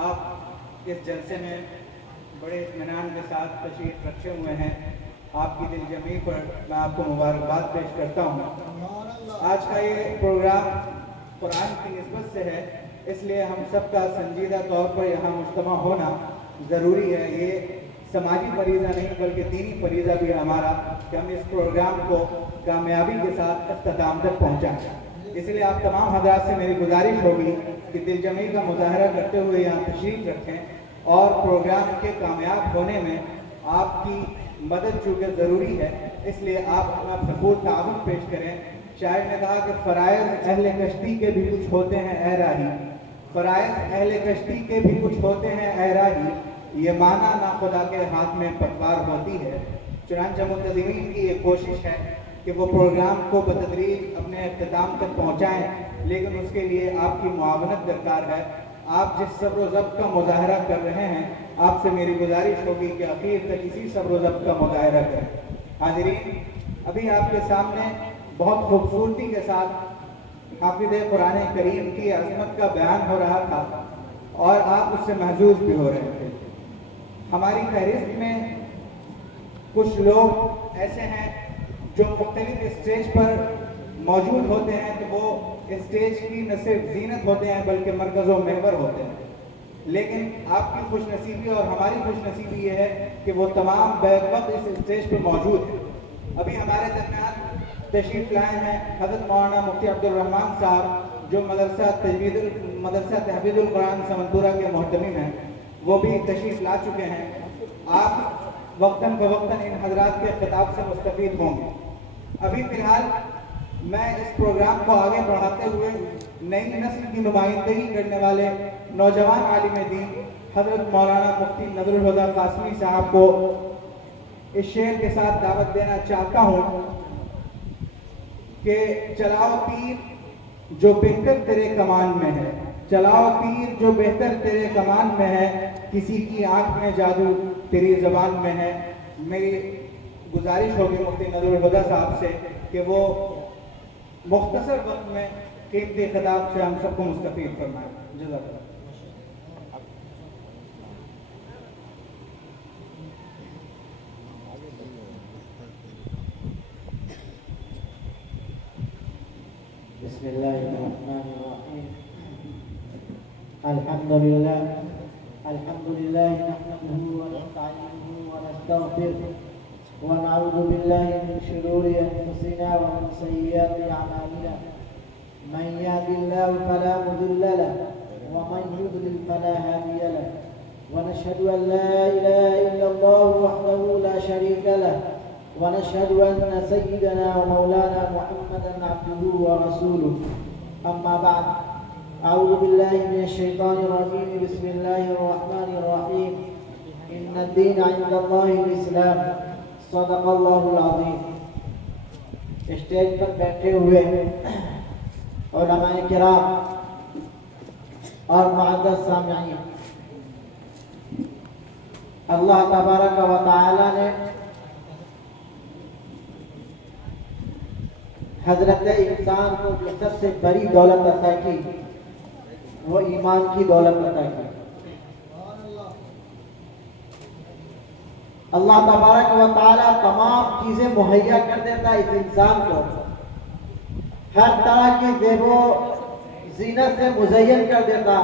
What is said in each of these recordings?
آپ اس جلسے میں بڑے اطمینان کے ساتھ تشریف رکھے ہوئے ہیں، آپ کی دل جمعی پر میں آپ کو مبارکباد پیش کرتا ہوں۔ آج کا یہ پروگرام قرآن کی نسبت سے ہے، اس لیے ہم سب کا سنجیدہ طور پر یہاں مجتمع ہونا ضروری ہے۔ یہ سماجی فریضہ نہیں بلکہ دینی فریضہ بھی ہے ہمارا کہ ہم اس پروگرام کو کامیابی کے ساتھ اختتام تک پہنچائیں۔ اس لیے آپ تمام حضرات سے میری گزارش ہوگی کہ دل جمعی کا مظاہرہ کرتے ہوئے یہاں تشریف رکھیں اور پروگرام کے کامیاب ہونے میں آپ کی مدد چونکہ ضروری ہے، اس لیے آپ اپنا بھرپور تعاون پیش کریں۔ شاعر نے کہا کہ فرائض اہل کشتی کے بھی کچھ ہوتے ہیں اے راہی، فرائض اہل کشتی کے بھی کچھ ہوتے ہیں اے راہی، یہ مانا نا خدا کے ہاتھ میں پتوار ہوتی ہے۔ چنانچہ منتظمین کی یہ کوشش ہے کہ وہ پروگرام کو بتدریج اپنے اختتام تک پہنچائیں، لیکن اس کے لیے آپ کی معاونت درکار ہے۔ آپ جس صبر و ضبط کا مظاہرہ کر رہے ہیں، آپ سے میری گزارش ہوگی کہ اخیر تک اسی صبر و ضبط کا مظاہرہ کریں۔ حاضرین، ابھی آپ کے سامنے بہت خوبصورتی کے ساتھ حافظ قرآن کریم کی عظمت کا بیان ہو رہا تھا اور آپ اس سے محظوظ بھی ہو رہے تھے۔ ہماری فہرست میں کچھ لوگ ایسے ہیں جو مختلف اسٹیج پر موجود ہوتے ہیں، تو وہ اسٹیج کی نہ صرف زینت ہوتے ہیں بلکہ مرکز و محور ہوتے ہیں، لیکن آپ کی خوش نصیبی اور ہماری خوش نصیبی یہ ہے کہ وہ تمام بیک وقت اس اسٹیج پہ موجود ہیں۔ ابھی ہمارے درمیان تشریف لائے ہیں حضرت مولانا مفتی عبدالرحمن صاحب، جو مدرسہ تحفیظ القرآن سمنپورہ کے محتمم ہیں، وہ بھی تشریف لا چکے ہیں۔ آپ وقتاً فوقتاً ان حضرات کے خطاب سے مستفید ہوں گے۔ ابھی فی الحال میں اس پروگرام کو آگے بڑھاتے ہوئے نئی نسل کی نمائندگی کرنے والے نوجوان عالم دین حضرت مولانا مفتی نذر الہدیٰ قاسمی صاحب کو اس شعر کے ساتھ دعوت دینا چاہتا ہوں کہ چلاؤ تیر جو بہتر تیرے کمان میں ہے، چلاؤ تیر جو بہتر تیرے کمان میں ہے، کسی کی آنکھ میں جادو تیری زبان میں ہے۔ میری گزارش ہوگی مفتی نذر الہدیٰ صاحب سے کہ وہ مختصر وقت میں قیمتی خطاب سے ہم سب کو مستفید فرمائیں۔ جزاک اللہ۔ بسم الله الرحمن الرحيم. الحمد لله نحمده ونستعينه ونستغفره ونعوذ بالله من شرور أنفسنا ومن سيئات أعمالنا، من يهد الله فلا مضل له ومن يضلل فلا هادي له، ونشهد أن لا إله إلا الله وحده لا شريك له، ونشهد أن سيدنا ومولانا محمدا عبده ورسوله. أما بعد، أعوذ بالله من الشيطان الرجيم. بسم الله الرحمن الرحيم. إن الدين عند الله الإسلام. صدق اللہ العظیم. اسٹیج پر بیٹھے ہوئے علماء کرام اور معزز سامعین، اللہ تبارک و تعالی نے حضرت انسان کو جو سب سے بڑی دولت عطا کی وہ ایمان کی دولت عطا کی۔ اللہ تبارک و تعالی تمام چیزیں مہیا کر دیتا ہے اس انسان کو، ہر طرح کی زیب و زینت سے مزین کر دیتا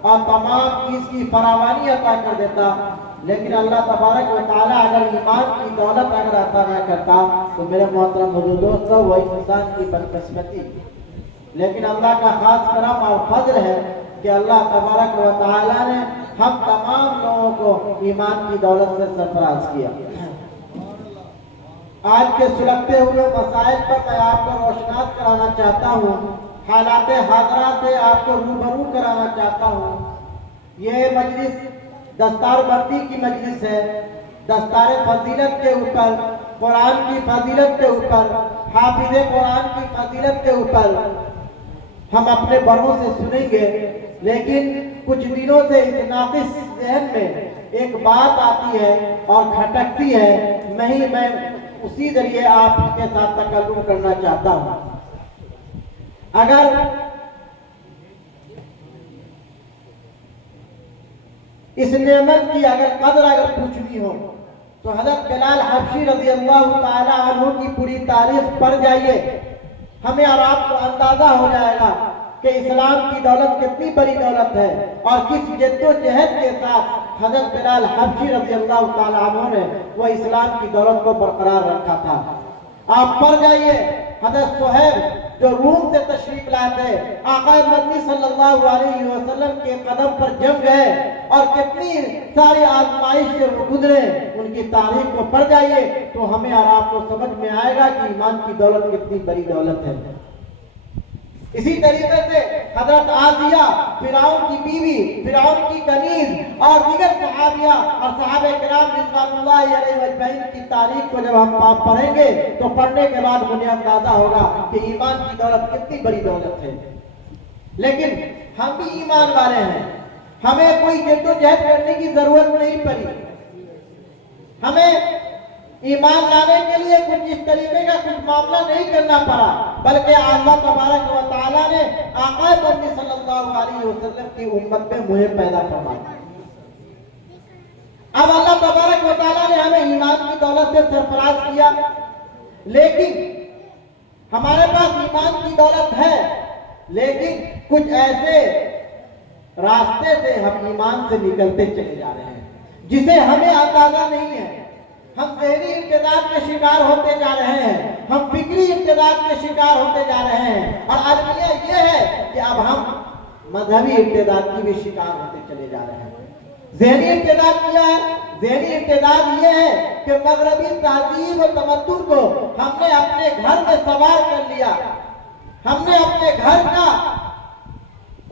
اور تمام چیز کی فراوانی عطا کر دیتا، لیکن اللہ تبارک و تعالی اگر ایمان کی دولت اگر عطا نہ کرتا تو میرے محترم حضور دوستو وہ انسان کی بدقسمتی۔ لیکن اللہ کا خاص کرم اور فضل ہے کہ اللہ تبارک و تعالی نے ہم تمام لوگوں کو ایمان کی دولت سے سرفراز کیا۔ آج کے سلگتے ہوئے مسائل پر میں آپ کو روشناس کرانا چاہتا ہوں، حالات حاضرہ سے آپ کو روبرو کرانا چاہتا ہوں۔ یہ مجلس دستار بندی کی مجلس ہے، دستار فضیلت کے اوپر، قرآن کی فضیلت کے اوپر، حافظ قرآن کی فضیلت کے اوپر ہم اپنے بڑوں سے سنیں گے، لیکن کچھ دنوں سے اس ناقص ذہن میں ایک بات آتی ہے اور کھٹکتی ہے، میں اسی ذریعے آپ کے ساتھ تکلم کرنا چاہتا ہوں۔ اگر اس نعمت کی اگر قدر پوچھنی ہو تو حضرت بلال حبشی رضی اللہ تعالی عنہ کی پوری تاریخ پڑھ جائیے، ہمیں اور آپ کو اندازہ ہو جائے گا کہ اسلام کی دولت کتنی بڑی دولت ہے اور کس جد و جہد کے ساتھ حضرت بلال حبشی رضی اللہ تعالی عنہ نے وہ اسلام کی دولت کو برقرار رکھا تھا۔ آپ پڑھ جائیے حضرت صہیب جو روم سے تشریف لائے تھے، آقا مدنی صلی اللہ علیہ وسلم کے قدم پر جم گئے اور کتنی ساری آزمائش سے وہ گزرے، ان کی تاریخ کو پڑھ جائیے تو ہمیں اور آپ کو سمجھ میں آئے گا کہ ایمان کی دولت کتنی بڑی دولت ہے۔ اسی طریقے سے حضرت آسیہ، فرعون کی بیوی، فرعون کی کنیز اور دیگر صحابیہ اور صحابہ کرام رضوان اللہ علیہ اجمعین کی تاریخ کو جب ہم پڑھیں گے تو پڑھنے کے بعد مجھے اندازہ ہوگا کہ ایمان کی دولت کتنی بڑی دولت ہے۔ لیکن ہم بھی ایمان والے ہیں، ہمیں کوئی جد و جہد کرنے کی ضرورت نہیں پڑی، ہمیں ایمان لانے کے لیے کچھ اس طریقے کا کچھ معاملہ نہیں کرنا پڑا، بلکہ اللہ تبارک و تعالیٰ نے آقا مدنی صلی اللہ علیہ وسلم کی امت میں مجھے پیدا فرمایا۔ اب اللہ تبارک و تعالیٰ نے ہمیں ایمان کی دولت سے سرفراز کیا، لیکن ہمارے پاس ایمان کی دولت ہے، لیکن کچھ ایسے راستے سے ہم ایمان سے نکلتے چلے جا رہے ہیں جسے ہمیں اندازہ نہیں ہے۔ ہم ذہنی امتداد کے شکار ہوتے جا رہے ہیں، ہم فکری امتداد کے شکار ہوتے جا رہے ہیں، اور المیہ یہ ہے کہ اب ہم مذہبی امتداد کی بھی شکار ہوتے چلے جا رہے ہیں۔ ذہنی امتداد کیا ہے؟ ذہنی امتداد یہ ہے کہ مغربی تہذیب و تمدن کو ہم نے اپنے گھر میں سوار کر لیا، ہم نے اپنے گھر کا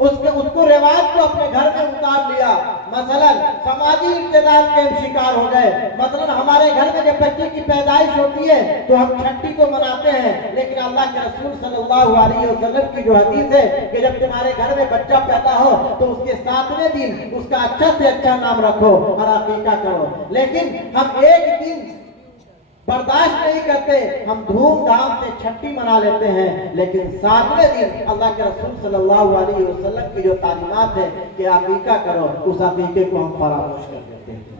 اس کو رواج کو اپنے گھر میں اتار لیا۔ مثلا سماجی امتداد کے ہم شکار ہو گئے، مثلا ہمارے گھر میں جب بچے کی پیدائش ہوتی ہے تو ہم چھٹی کو مناتے ہیں، لیکن اللہ کے رسول صلی اللہ علیہ وسلم کی جو حدیث ہے کہ جب تمہارے گھر میں بچہ پیدا ہو تو اس کے 7ویں دن اس کا اچھا سے اچھا نام رکھو اور عقیقہ کرو، لیکن ہم ایک دن برداشت نہیں کرتے، ہم دھوم دھام سے چھٹی منا لیتے ہیں، لیکن 7ویں دن اللہ کے رسول صلی اللہ علیہ وسلم کی جو تعلیمات ہے کہ عقیقہ کرو، اس عقیقے کو ہم فراموش کر دیتے ہیں۔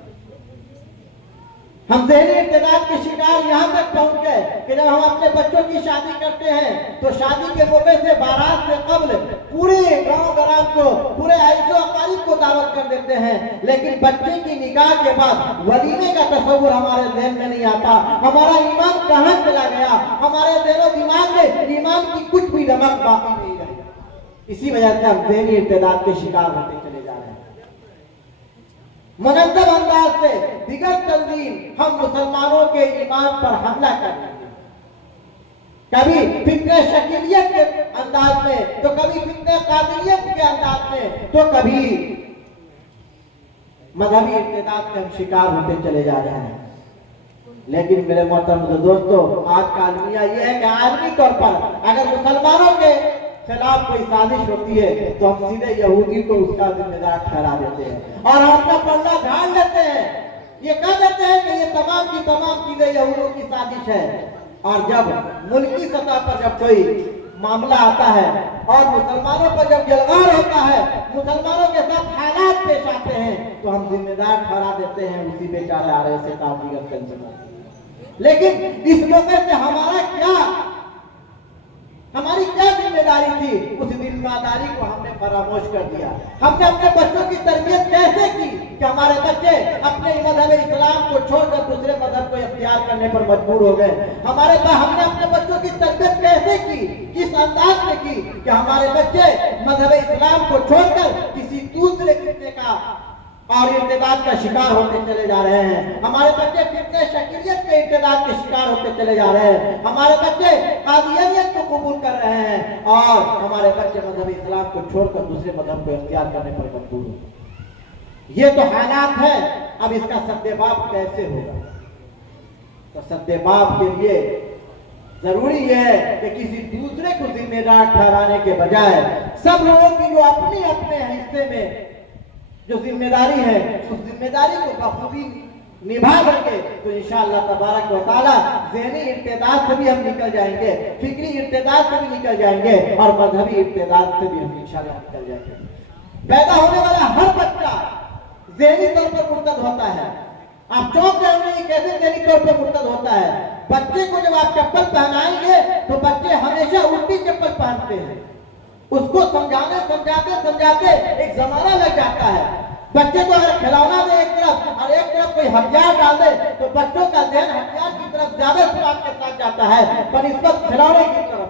ہم ذہنی امتداد کے شکار یہاں تک پہنچ گئے کہ جب ہم اپنے بچوں کی شادی کرتے ہیں تو شادی کے موقع سے بارات سے قبل پورے گاؤں گرام کو، پورے عیش و اقارب کو دعوت کر دیتے ہیں، لیکن بچے کی نکاح کے بعد ولیمے کا تصور ہمارے ذہن میں نہیں آتا۔ ہمارا ایمان کہاں چلا گیا؟ ہمارے ذہن و دماغ میں ایمان کی کچھ بھی رمق باقی نہیں رہی۔ اسی وجہ سے ہم ذہنی امتداد کے شکار ہوتے چلے جا رہے ہیں۔ منظم انداز سے دیگر تنظیم ہم مسلمانوں کے ایمان پر حملہ کر رہے ہیں، کبھی فتنہ شکیلیت کے انداز میں تو کبھی فتنہ قادریت کے انداز میں تو کبھی مذہبی امتداد کے ہم شکار ہوتے چلے جا رہے ہیں۔ لیکن میرے محترم دوستو، آج کا المیہ یہ ہے کہ عالمی طور پر اگر مسلمانوں کے خلاف کوئی سازش ہوتی ہے تو ہم سیدھے یہودی کو اس کا ذمہ دار ٹھہرا دیتے ہیں اور ہم اپنا پلہ جھاڑ لیتے ہیں، یہ کہہ دیتے ہیں کہ یہ تمام کی تمام چیزیں یہودوں کی سازش ہے۔ اور جب ملکی سطح پر جب کوئی معاملہ آتا ہے اور مسلمانوں پر جب جلوار ہوتا ہے، مسلمانوں کے ساتھ حالات پیش آتے ہیں تو ہم ذمہ دار ٹھہرا دیتے ہیں اسی بیچارے آرے سے تعبیرت کرنے۔ لیکن اس موقع سے ہماری کیا ذمہ داری تھی؟ اس ذمہ داری کو ہم نے فراموش کر دیا۔ ہم نے اپنے بچوں کی تربیت کیسے کی کہ ہمارے بچے اپنے مذہب اسلام کو چھوڑ کر دوسرے مذہب کو اختیار کرنے پر مجبور ہو گئے؟ ہم نے اپنے بچوں کی تربیت کیسے کی، کس انداز میں کی کہ ہمارے بچے مذہب اسلام کو چھوڑ کر کسی دوسرے فتنے کا اور ارتداد کا شکار ہوتے چلے جا رہے ہیں؟ ہمارے بچے فتنہ شکیلیت کے ارتداد کے شکار ہوتے چلے جا رہے ہیں، ہمارے بچے قادیانیت کو قبول کر رہے ہیں اور ہمارے بچے مذہب اسلام کو چھوڑ کر دوسرے مذہب کو اختیار کرنے پر مجبور ہیں۔ یہ تو حالات ہے، اب اس کا سدباب کیسے ہوگا؟ تو سدباب کے لیے ضروری یہ ہے کہ کسی دوسرے کو ذمہ دار ٹھہرانے کے بجائے سب لوگوں کی جو اپنے حصے میں جو ذمہ داری ہے اس ذمہ داری کو بخوبی نبھا کر کے تو انشاءاللہ تبارک و تعالی ذہنی ارتداد سے بھی ہم نکل جائیں گے، فکری ارتداد سے بھی نکل جائیں گے اور مذہبی ارتداد سے بھی ہم انشاءاللہ نکل جائیں گے۔ پیدا ہونے والا ہر بچہ ذہنی طور پر مرتد ہوتا ہے. آپ چونک رہے ہوں گے کیسے ذہنی طور پر مرتد ہوتا ہے. بچے کو جب آپ چپل پہنائیں گے تو بچے ہمیشہ الٹی چپل پہنتے ہیں. اس کو سمجھاتے ایک زمانہ لگ جاتا ہے. بچے کو اگر کھلونا دے ایک طرف اور ایک طرف کوئی ہتھیار ڈال دے تو بچوں کا ذہن ہتھیار کی طرف زیادہ سرعت کے ساتھ جاتا ہے بنسبت کھلونے کی طرف.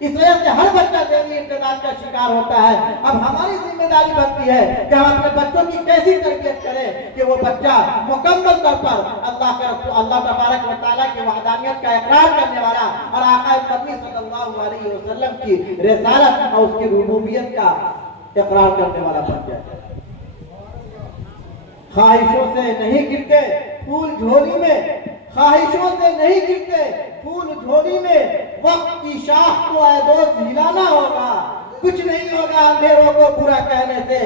اس وجہ سے ہر بچہ ذہنی ارتداد کا شکار ہوتا ہے. اب ہماری ذمہ داری بنتی ہے کہ ہم اپنے بچوں کی کیسی تربیت کریں کہ وہ بچہ مکمل طور پر اللہ تبارک و تعالیٰ کی وحدانیت کا اقرار کرنے والا اور آقا مدنی صلی اللہ علیہ وسلم کی رسالت اور اس کی ربوبیت کا اقرار کرنے والا بن جائے. خواہشوں سے نہیں گرتے پھول جھولی میں، خواہشوں سے نہیں گرتے پھول جھولی میں. وقت کی شاخ کو اے دوست ہلانا ہوگا. کچھ نہیں ہوگا اندھیروں کو برا کہنے سے.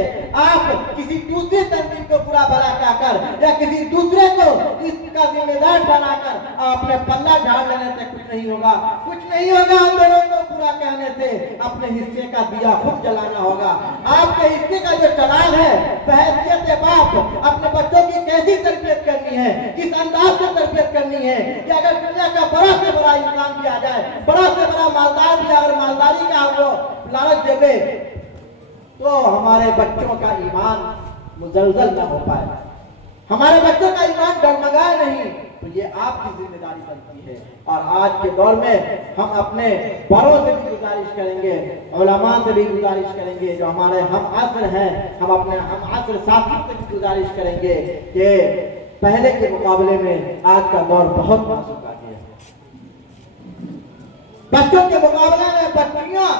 آپ کسی دوسری تنظیم کو برا بھلا کہہ کر یا کسی دوسرے کو اس کا ذمہ دار بنا کر اپنے پلہ جھاڑ لینے سے کچھ نہیں ہوگا. کچھ نہیں ہوگا اندھیروں کو برا کہنے سے. اپنے حصے کا دیا خود جلانا ہوگا. آپ کے حصے کا جو چراغ ہے بحیثیت باپ اپنے بچوں کی کیسی تربیت کرنی ہے، کس انداز سے تربیت کرنی ہے کہ اگر دنیا کا بڑا سے بڑا انسان بھی آ جائے، بڑا سے بڑا مالدار بھی اگر مالداری کا وہ لالچ دے دے تو ہمارے بچوں کا ایمان مزلزل نہ ہو پائے، ہمارے بچوں کا ایمان ڈگمگائے نہیں. تو یہ آپ کی ذمہ داری بنتی ہے. اور آج کے دور میں ہم اپنے بڑوں سے بھی گزارش کریں گے، علماء سے بھی گزارش کریں گے، جو ہمارے ہم عصر ہیں، ہم اپنے ہم عصر ساتھی سے بھی گزارش کریں گے کہ پہلے کے مقابلے میں آج کا دور بہت نازک آ گیا ہے. بچوں کے مقابلے میں بچیاں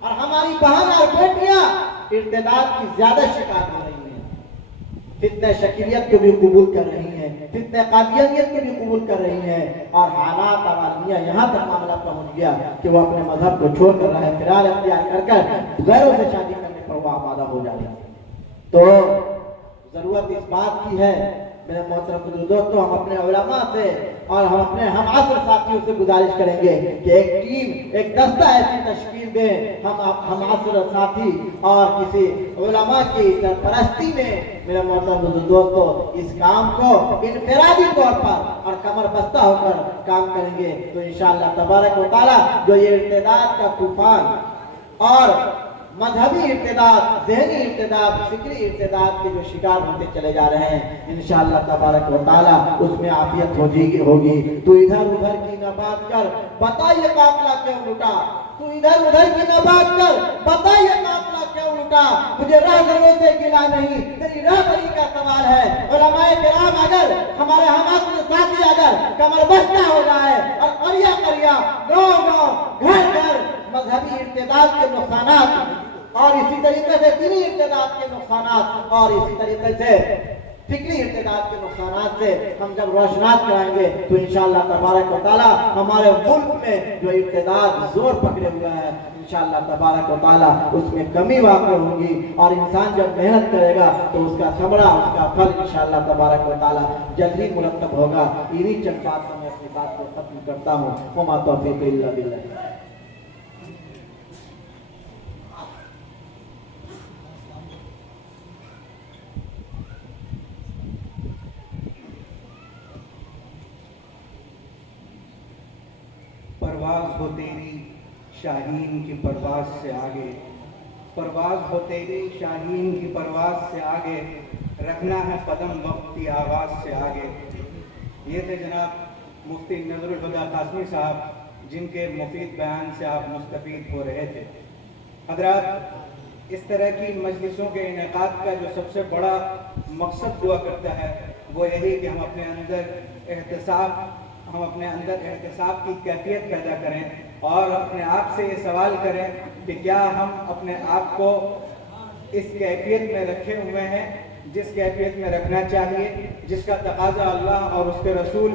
اور ہماری بہن اور بیٹیاں ارتداد کی زیادہ شکار ہو رہی ہیں. فتنہ شکیلیت کو بھی قبول کر رہی ہیں، فتنہ قادیانیت کو بھی قبول کر رہی ہیں. اور حالات اور آدمیاں یہاں تک معاملہ پہنچ گیا کہ وہ اپنے مذہب کو چھوڑ کر رہے فرار اختیار کر کر غیروں سے شادی کرنے پر وہ آمادہ ہو جاتے ہیں. تو ضرورت اس بات کی ہے میرے محترم دوستوں، ہم اپنے علماء سے اور ہم اپنے ہم عصر ساتھیوں سے گزارش کریں گے کہ ایک ٹیم، ایک دستہ ایسی تشکیل دیں. ہم عصر ساتھی اور کسی علماء کی سرپرستی میں میرے محترم دوستوں اس کام کو انفرادی طور پر اور کمر بستہ ہو کر کام کریں گے تو انشاءاللہ تبارک و تعالیٰ جو یہ ارتداد کا طوفان اور مذہبی ارتداد، ذہنی ارتداد، فکری ارتداد کے جو شکار ہوتے چلے جا رہے ہیں انشاءاللہ تبارک و تعالیٰ اس میں عافیت ہوگی. تو ادھر ادھر کی نہ بات کر بتا یہ قافلہ کیوں لٹا، تو ادھر ادھر کی نہ بات کر بتا یہ قافلہ کیوں لٹا. مجھے راہبروں سے گلا نہیں، تیری راہبری کا سوال ہے. علماء کرام اگر ہمارے ہمارے ساتھی اگر کمر بستہ ہو جائے اور قریہ قریہ، گاؤں گاؤں، گھر گھر مذہبی ارتداد کے نقصانات اور اسی طریقے سے دینی ارتداد کے نقصانات اور اسی طریقے سے فکری ارتداد کے نقصانات سے ہم جب روشنات کرائیں گے تو انشاءاللہ تبارک و تعالیٰ ہمارے ملک میں جو ارتداد زور پکڑے ہوا ہے انشاءاللہ تبارک و تعالیٰ اس میں کمی واقع ہوگی. اور انسان جب محنت کرے گا تو اس کا ثمرہ، اس کا پھل انشاءاللہ تبارک و تعالیٰ جلدی مرتب ہوگا. انہی چند باتوں میں اپنی بات کو ختم کرتا ہوں. وما توفیق الا باللہ. پرواز ہو تیری شاہین کی پرواز سے آگے، پرواز ہو تیری شاہین کی پرواز سے آگے، رکھنا ہے قدم وقت کی آواز سے آگے. یہ تھے جناب مفتی نظر الہدیٰ قاسمی صاحب جن کے مفید بیان سے آپ مستفید ہو رہے تھے. حضرات، اس طرح کی مجلسوں کے انعقاد کا جو سب سے بڑا مقصد ہوا کرتا ہے وہ یہی کہ ہم اپنے اندر احتساب کی کیفیت پیدا کریں اور اپنے آپ سے یہ سوال کریں کہ کیا ہم اپنے آپ کو اس کیفیت میں رکھے ہوئے ہیں جس کیفیت میں رکھنا چاہیے، جس کا تقاضا اللہ اور اس کے رسول،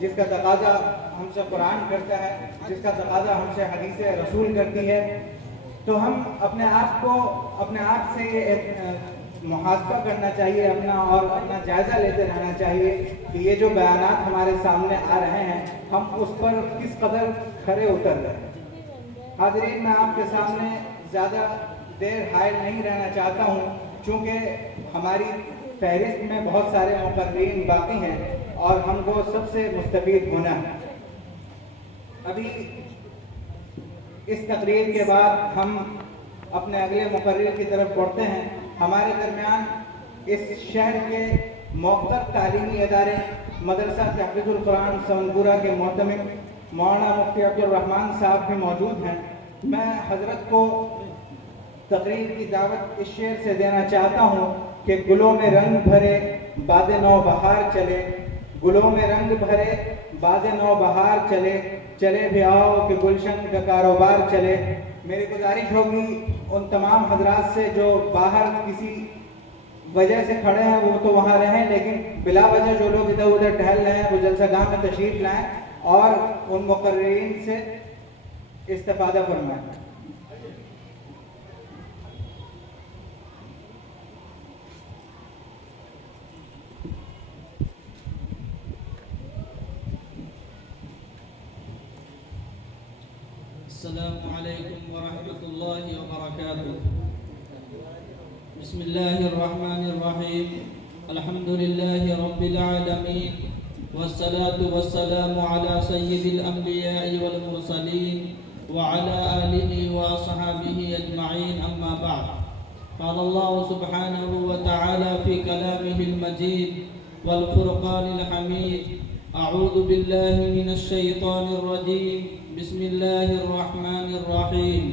جس کا تقاضا ہم سے قرآن کرتا ہے، جس کا تقاضا ہم سے حدیث رسول کرتی ہے. تو ہم اپنے آپ سے محاسبہ کرنا چاہیے اپنا، اور اپنا جائزہ لیتے رہنا چاہیے کہ یہ جو بیانات ہمارے سامنے آ رہے ہیں ہم اس پر کس قدر کھرے اتر رہے ہیں. حاضرین، میں آپ کے سامنے زیادہ دیر حائل نہیں رہنا چاہتا ہوں. چونکہ ہماری فہرست میں بہت سارے مقررین باقی ہیں اور ہم کو سب سے مستفید ہونا ہے۔ ابھی اس تقریر کے بعد ہم اپنے اگلے مقرر کی طرف بڑھتے ہیں۔ ہمارے درمیان اس شہر کے موقر تعلیمی ادارے مدرسہ تحفیظ القرآن سونپورہ کے محتمم مولانا مفتی عبد الرحمن صاحب بھی موجود ہیں۔ میں حضرت کو تقریر کی دعوت اس شعر سے دینا چاہتا ہوں کہ گلوں میں رنگ بھرے باد نو بہار چلے، گلوں میں رنگ بھرے باد نو بہار چلے، چلے بھی آؤ کہ گلشن کا کاروبار چلے۔ میری گزارش ہوگی ان تمام حضرات سے جو باہر کسی وجہ سے کھڑے ہیں وہ تو وہاں رہیں، لیکن بلا وجہ جو لوگ ادھر ادھر ٹہل رہے ہیں وہ جلسہ گاہ میں تشریف لائیں اور ان مقررین سے استفادہ فرمائیں۔ السلام علیکم ورحمۃ اللہ وبرکاتہ۔ بسم اللہ الرحمن الرحیم، الحمد للہ رب العالمین، والصلاة والسلام علی سید الانبیاء والمرسلین وعلی آلہ واصحابہ اجمعین، اما بعد۔ قال اللہ سبحانہ وتعالی فی کلامہ المجید والفرقان الحمید، اعوذ باللہ من الشیطان الرجیم، بسم اللہ الرحمن الرحیم،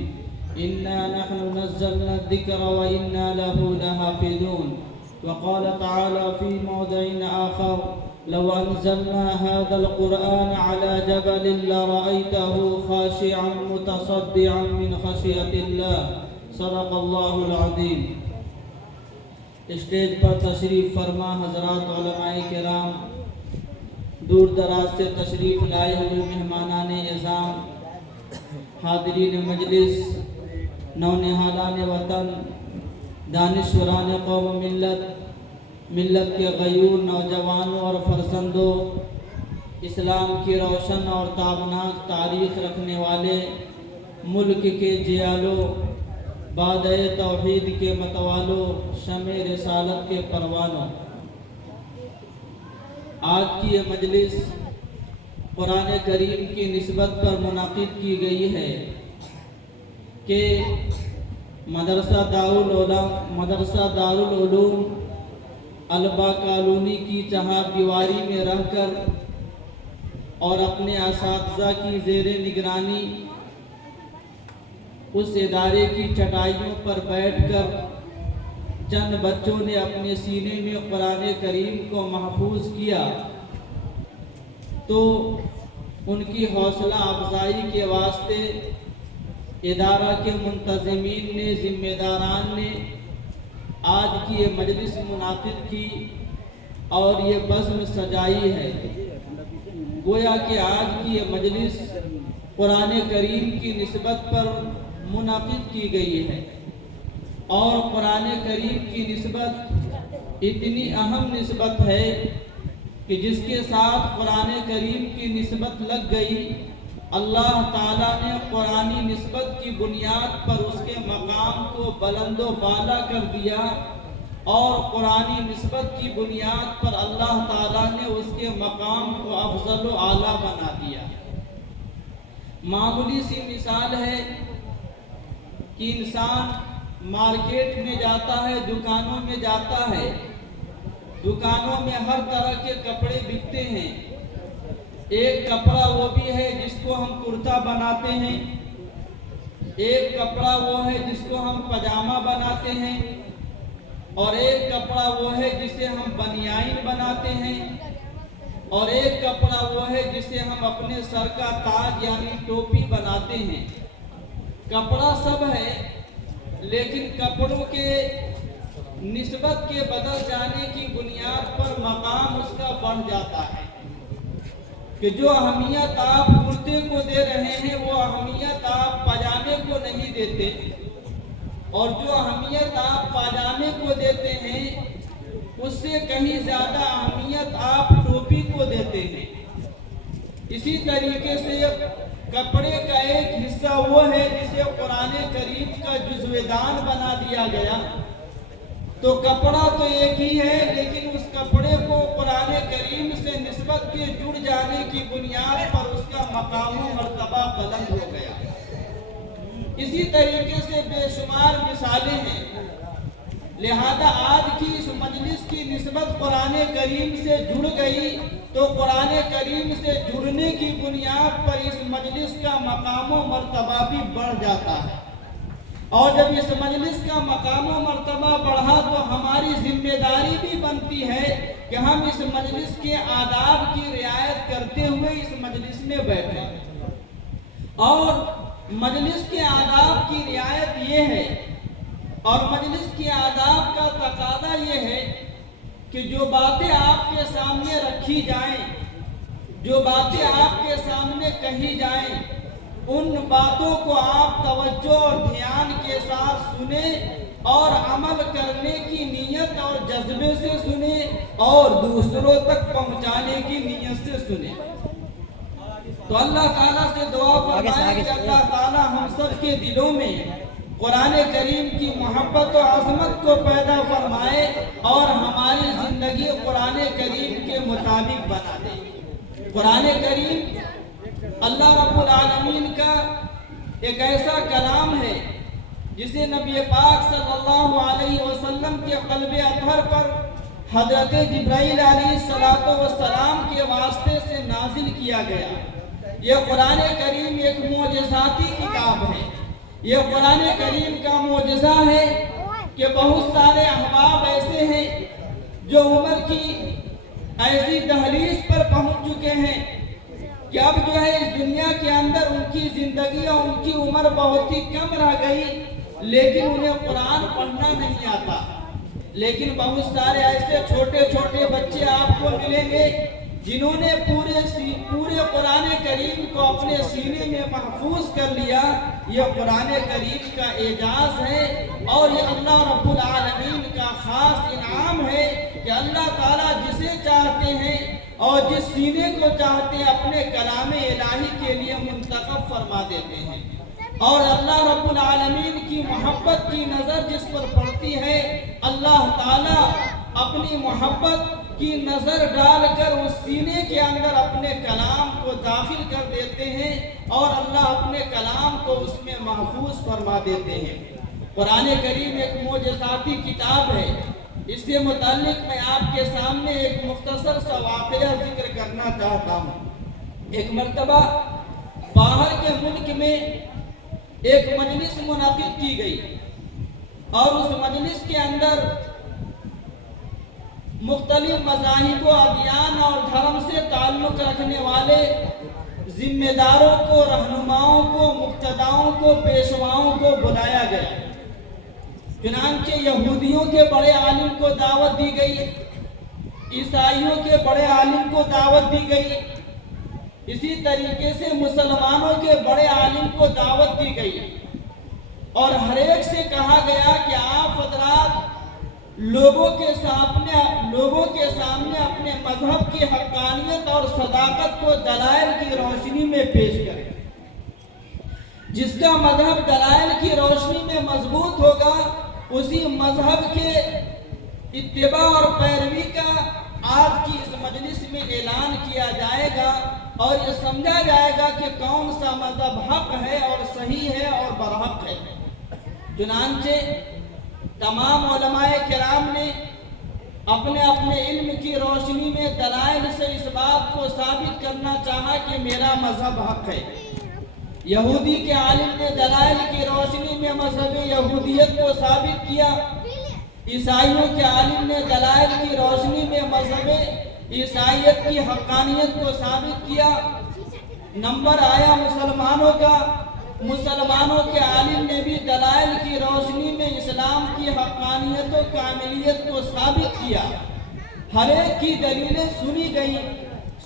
انا نحن نزلنا الذکر وانا له لحافظون۔ وقال تعالی فی موضع آخر، لو انزلنا هذا القرآن على جبل لرأيته خاشعا متصدعا من خشیۃ اللہ، صدق اللہ العظیم۔ اسٹیج پر تشریف فرما حضرات علماء کرام، دور دراز سے تشریف لائے ہوئے مہمانان اعظام، حاضرین مجلس، نونہالان وطن، دانشوران قوم ملت کے غیور نوجوانوں اور فرزندوں، اسلام کی روشن اور تابناک تاریخ رکھنے والے ملک کے جیالوں، بادئ توحید کے متوالوں، شمع رسالت کے پروانوں، آج کی یہ مجلس قرآن کریم کی نسبت پر منعقد کی گئی ہے کہ مدرسہ دارالعلوم البا کالونی کی چہار دیواری میں رہ کر اور اپنے اساتذہ کی زیر نگرانی اس ادارے کی چٹائیوں پر بیٹھ کر چند بچوں نے اپنے سینے میں قرآن کریم کو محفوظ کیا، تو ان کی حوصلہ افزائی کے واسطے ادارہ کے منتظمین نے، ذمہ داران نے آج کی یہ مجلس منعقد کی اور یہ بزم سجائی ہے۔ گویا کہ آج کی یہ مجلس قرآن کریم کی نسبت پر منعقد کی گئی ہے، اور قرآن کریم کی نسبت اتنی اہم نسبت ہے کہ جس کے ساتھ قرآن کریم کی نسبت لگ گئی، اللہ تعالیٰ نے قرآنی نسبت کی بنیاد پر اس کے مقام کو بلند و بالا کر دیا، اور قرآنی نسبت کی بنیاد پر اللہ تعالیٰ نے اس کے مقام کو افضل و اعلیٰ بنا دیا۔ معمولی سی مثال ہے کہ انسان مارکیٹ میں جاتا ہے، دکانوں میں جاتا ہے، دکانوں میں ہر طرح کے کپڑے بکتے ہیں۔ ایک کپڑا وہ بھی ہے جس کو ہم کرتا بناتے ہیں، ایک کپڑا وہ ہے جس کو ہم پاجامہ بناتے ہیں، اور ایک کپڑا وہ ہے جسے ہم بنیان بناتے ہیں، اور ایک کپڑا وہ ہے جسے ہم اپنے سر کا تاج یعنی ٹوپی بناتے ہیں۔ کپڑا سب ہے، لیکن کپڑوں کے نسبت کے بدل جانے کی بنیاد پر مقام اس کا بڑھ جاتا ہے، کہ جو اہمیت آپ کرتے کو دے رہے ہیں وہ اہمیت آپ پاجامے کو نہیں دیتے، اور جو اہمیت آپ پاجامے کو دیتے ہیں اس سے کہیں زیادہ اہمیت آپ ٹوپی کو دیتے ہیں۔ اسی طریقے سے کپڑے کا ایک حصہ وہ ہے جسے قرآن کریم کا جزو دان بنا دیا گیا، تو کپڑا تو ایک ہی ہے، لیکن اس کپڑے کو قرآن کریم سے نسبت کے جڑ جانے کی بنیاد پر اس کا مقام و مرتبہ بلند ہو گیا۔ اسی طریقے سے بے شمار مثالیں ہیں۔ لہذا آج کی اس مجلس کی نسبت قرآن کریم سے جڑ گئی تو قرآن کریم سے جڑنے کی بنیاد پر اس مجلس کا مقام و مرتبہ بھی بڑھ جاتا ہے، اور جب اس مجلس کا مقام و مرتبہ بڑھا تو ہماری ذمہ داری بھی بنتی ہے کہ ہم اس مجلس کے آداب کی رعایت کرتے ہوئے اس مجلس میں بیٹھیں۔ اور مجلس کے آداب کی رعایت یہ ہے، اور مجلس کے آداب کا تقاضا یہ ہے کہ جو باتیں آپ کے سامنے رکھی جائیں، جو باتیں آپ کے سامنے کہی جائیں، ان باتوں کو آپ توجہ اور دھیان کے ساتھ سنیں اور عمل کرنے کی نیت اور جذبے سے سنیں اور دوسروں تک پہنچانے کی نیت سے سنیں۔ تو اللہ تعالیٰ سے دعا فرمائیں کہ اللہ تعالیٰ ہم سب کے دلوں میں قرآن کریم کی محبت و عظمت کو پیدا فرمائے اور ہماری زندگی قرآن کریم کے مطابق بنا دے۔ قرآن کریم اللہ رب العالمین کا ایک ایسا کلام ہے جسے نبی پاک صلی اللہ علیہ وسلم کے قلب اطہر پر حضرت جبرائیل علیہ السلام کے واسطے سے نازل کیا گیا۔ یہ قرآن کریم ایک معجزاتی کتاب ہے۔ یہ قرآن کریم کا معجزہ ہے کہ بہت سارے احباب ایسے ہیں جو عمر کی ایسی دہلیز پر پہنچ چکے ہیں کہ اب جو ہے اس دنیا کے اندر ان کی زندگی اور ان کی عمر بہت ہی کم رہ گئی، لیکن انہیں قرآن پڑھنا نہیں آتا۔ لیکن بہت سارے ایسے چھوٹے چھوٹے بچے آپ کو ملیں گے جنہوں نے پورے قرآن کریم کو اپنے سینے میں محفوظ کر لیا۔ یہ قرآن کریم کا اعجاز ہے اور یہ اللہ رب العالمین کا خاص انعام ہے کہ اللہ تعالیٰ جسے چاہتے ہیں اور جس سینے کو چاہتے ہیں اپنے کلام الہی کے لیے منتخب فرما دیتے ہیں، اور اللہ رب العالمین کی محبت کی نظر جس پر پڑتی ہے، اللہ تعالیٰ اپنی محبت کی نظر ڈال کر اس سینے کے اندر اپنے کلام کو داخل کر دیتے ہیں اور اللہ اپنے کلام کو اس میں محفوظ فرما دیتے ہیں۔ قرآن کریم ایک معجزاتی کتاب ہے۔ اس سے متعلق میں آپ کے سامنے ایک مختصر سا واقعہ ذکر کرنا چاہتا ہوں۔ ایک مرتبہ باہر کے ملک میں ایک مجلس منعقد کی گئی اور اس مجلس کے اندر مختلف مذاہب و ادیان اور دھرم سے تعلق رکھنے والے ذمہ داروں کو، رہنماؤں کو، مقتداؤں کو، پیشواؤں کو بلایا گیا۔ چنانچہ یہودیوں کے بڑے عالم کو دعوت دی گئی، عیسائیوں کے بڑے عالم کو دعوت دی گئی، اسی طریقے سے مسلمانوں کے بڑے عالم کو دعوت دی گئی، اور ہر ایک سے کہا گیا کہ آپ حضرات لوگوں کے سامنے اپنے مذہب کی حقانیت اور صداقت کو دلائل کی روشنی میں پیش کریں۔ جس کا مذہب دلائل کی روشنی میں مضبوط ہوگا، اسی مذہب کے اتباع اور پیروی کا آج کی اس مجلس میں اعلان کیا جائے گا اور یہ سمجھا جائے گا کہ کون سا مذہب حق ہے اور صحیح ہے اور برحق ہے۔ چنانچہ تمام علماء کرام نے اپنے اپنے علم کی روشنی میں دلائل سے اس بات کو ثابت کرنا چاہا کہ میرا مذہب حق ہے۔ یہودی کے عالم نے دلائل کی روشنی میں مذہب یہودیت کو ثابت کیا، عیسائیوں کے عالم نے دلائل کی روشنی میں مذہب عیسائیت کی حقانیت کو ثابت کیا۔ نمبر آیا مسلمانوں کا، مسلمانوں کے عالم نے بھی دلائل کی روشنی میں اسلام کی حقانیت و کاملیت کو ثابت کیا۔ ہر ایک کی دلیلیں سنی گئیں۔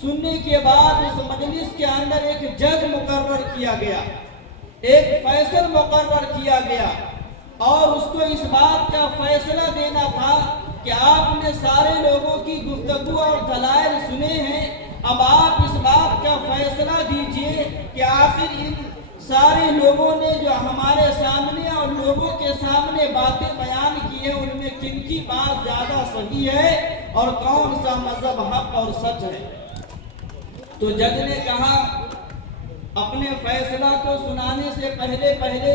سننے کے بعد اس مجلس کے اندر ایک جج مقرر کیا گیا، ایک فیصل مقرر کیا گیا، اور اس کو اس بات کا فیصلہ دینا تھا کہ آپ نے سارے لوگوں کی گفتگو اور دلائل سنے ہیں، اب آپ اس بات کا فیصلہ دیجئے کہ آخر ان सारे लोगों ने जो हमारे सामने और लोगों के सामने बातें बयान की है, उनमें किनकी बात ज्यादा सही है और कौन सा मजहब हक और सच है। तो जज ने कहा अपने फैसला को सुनाने से पहले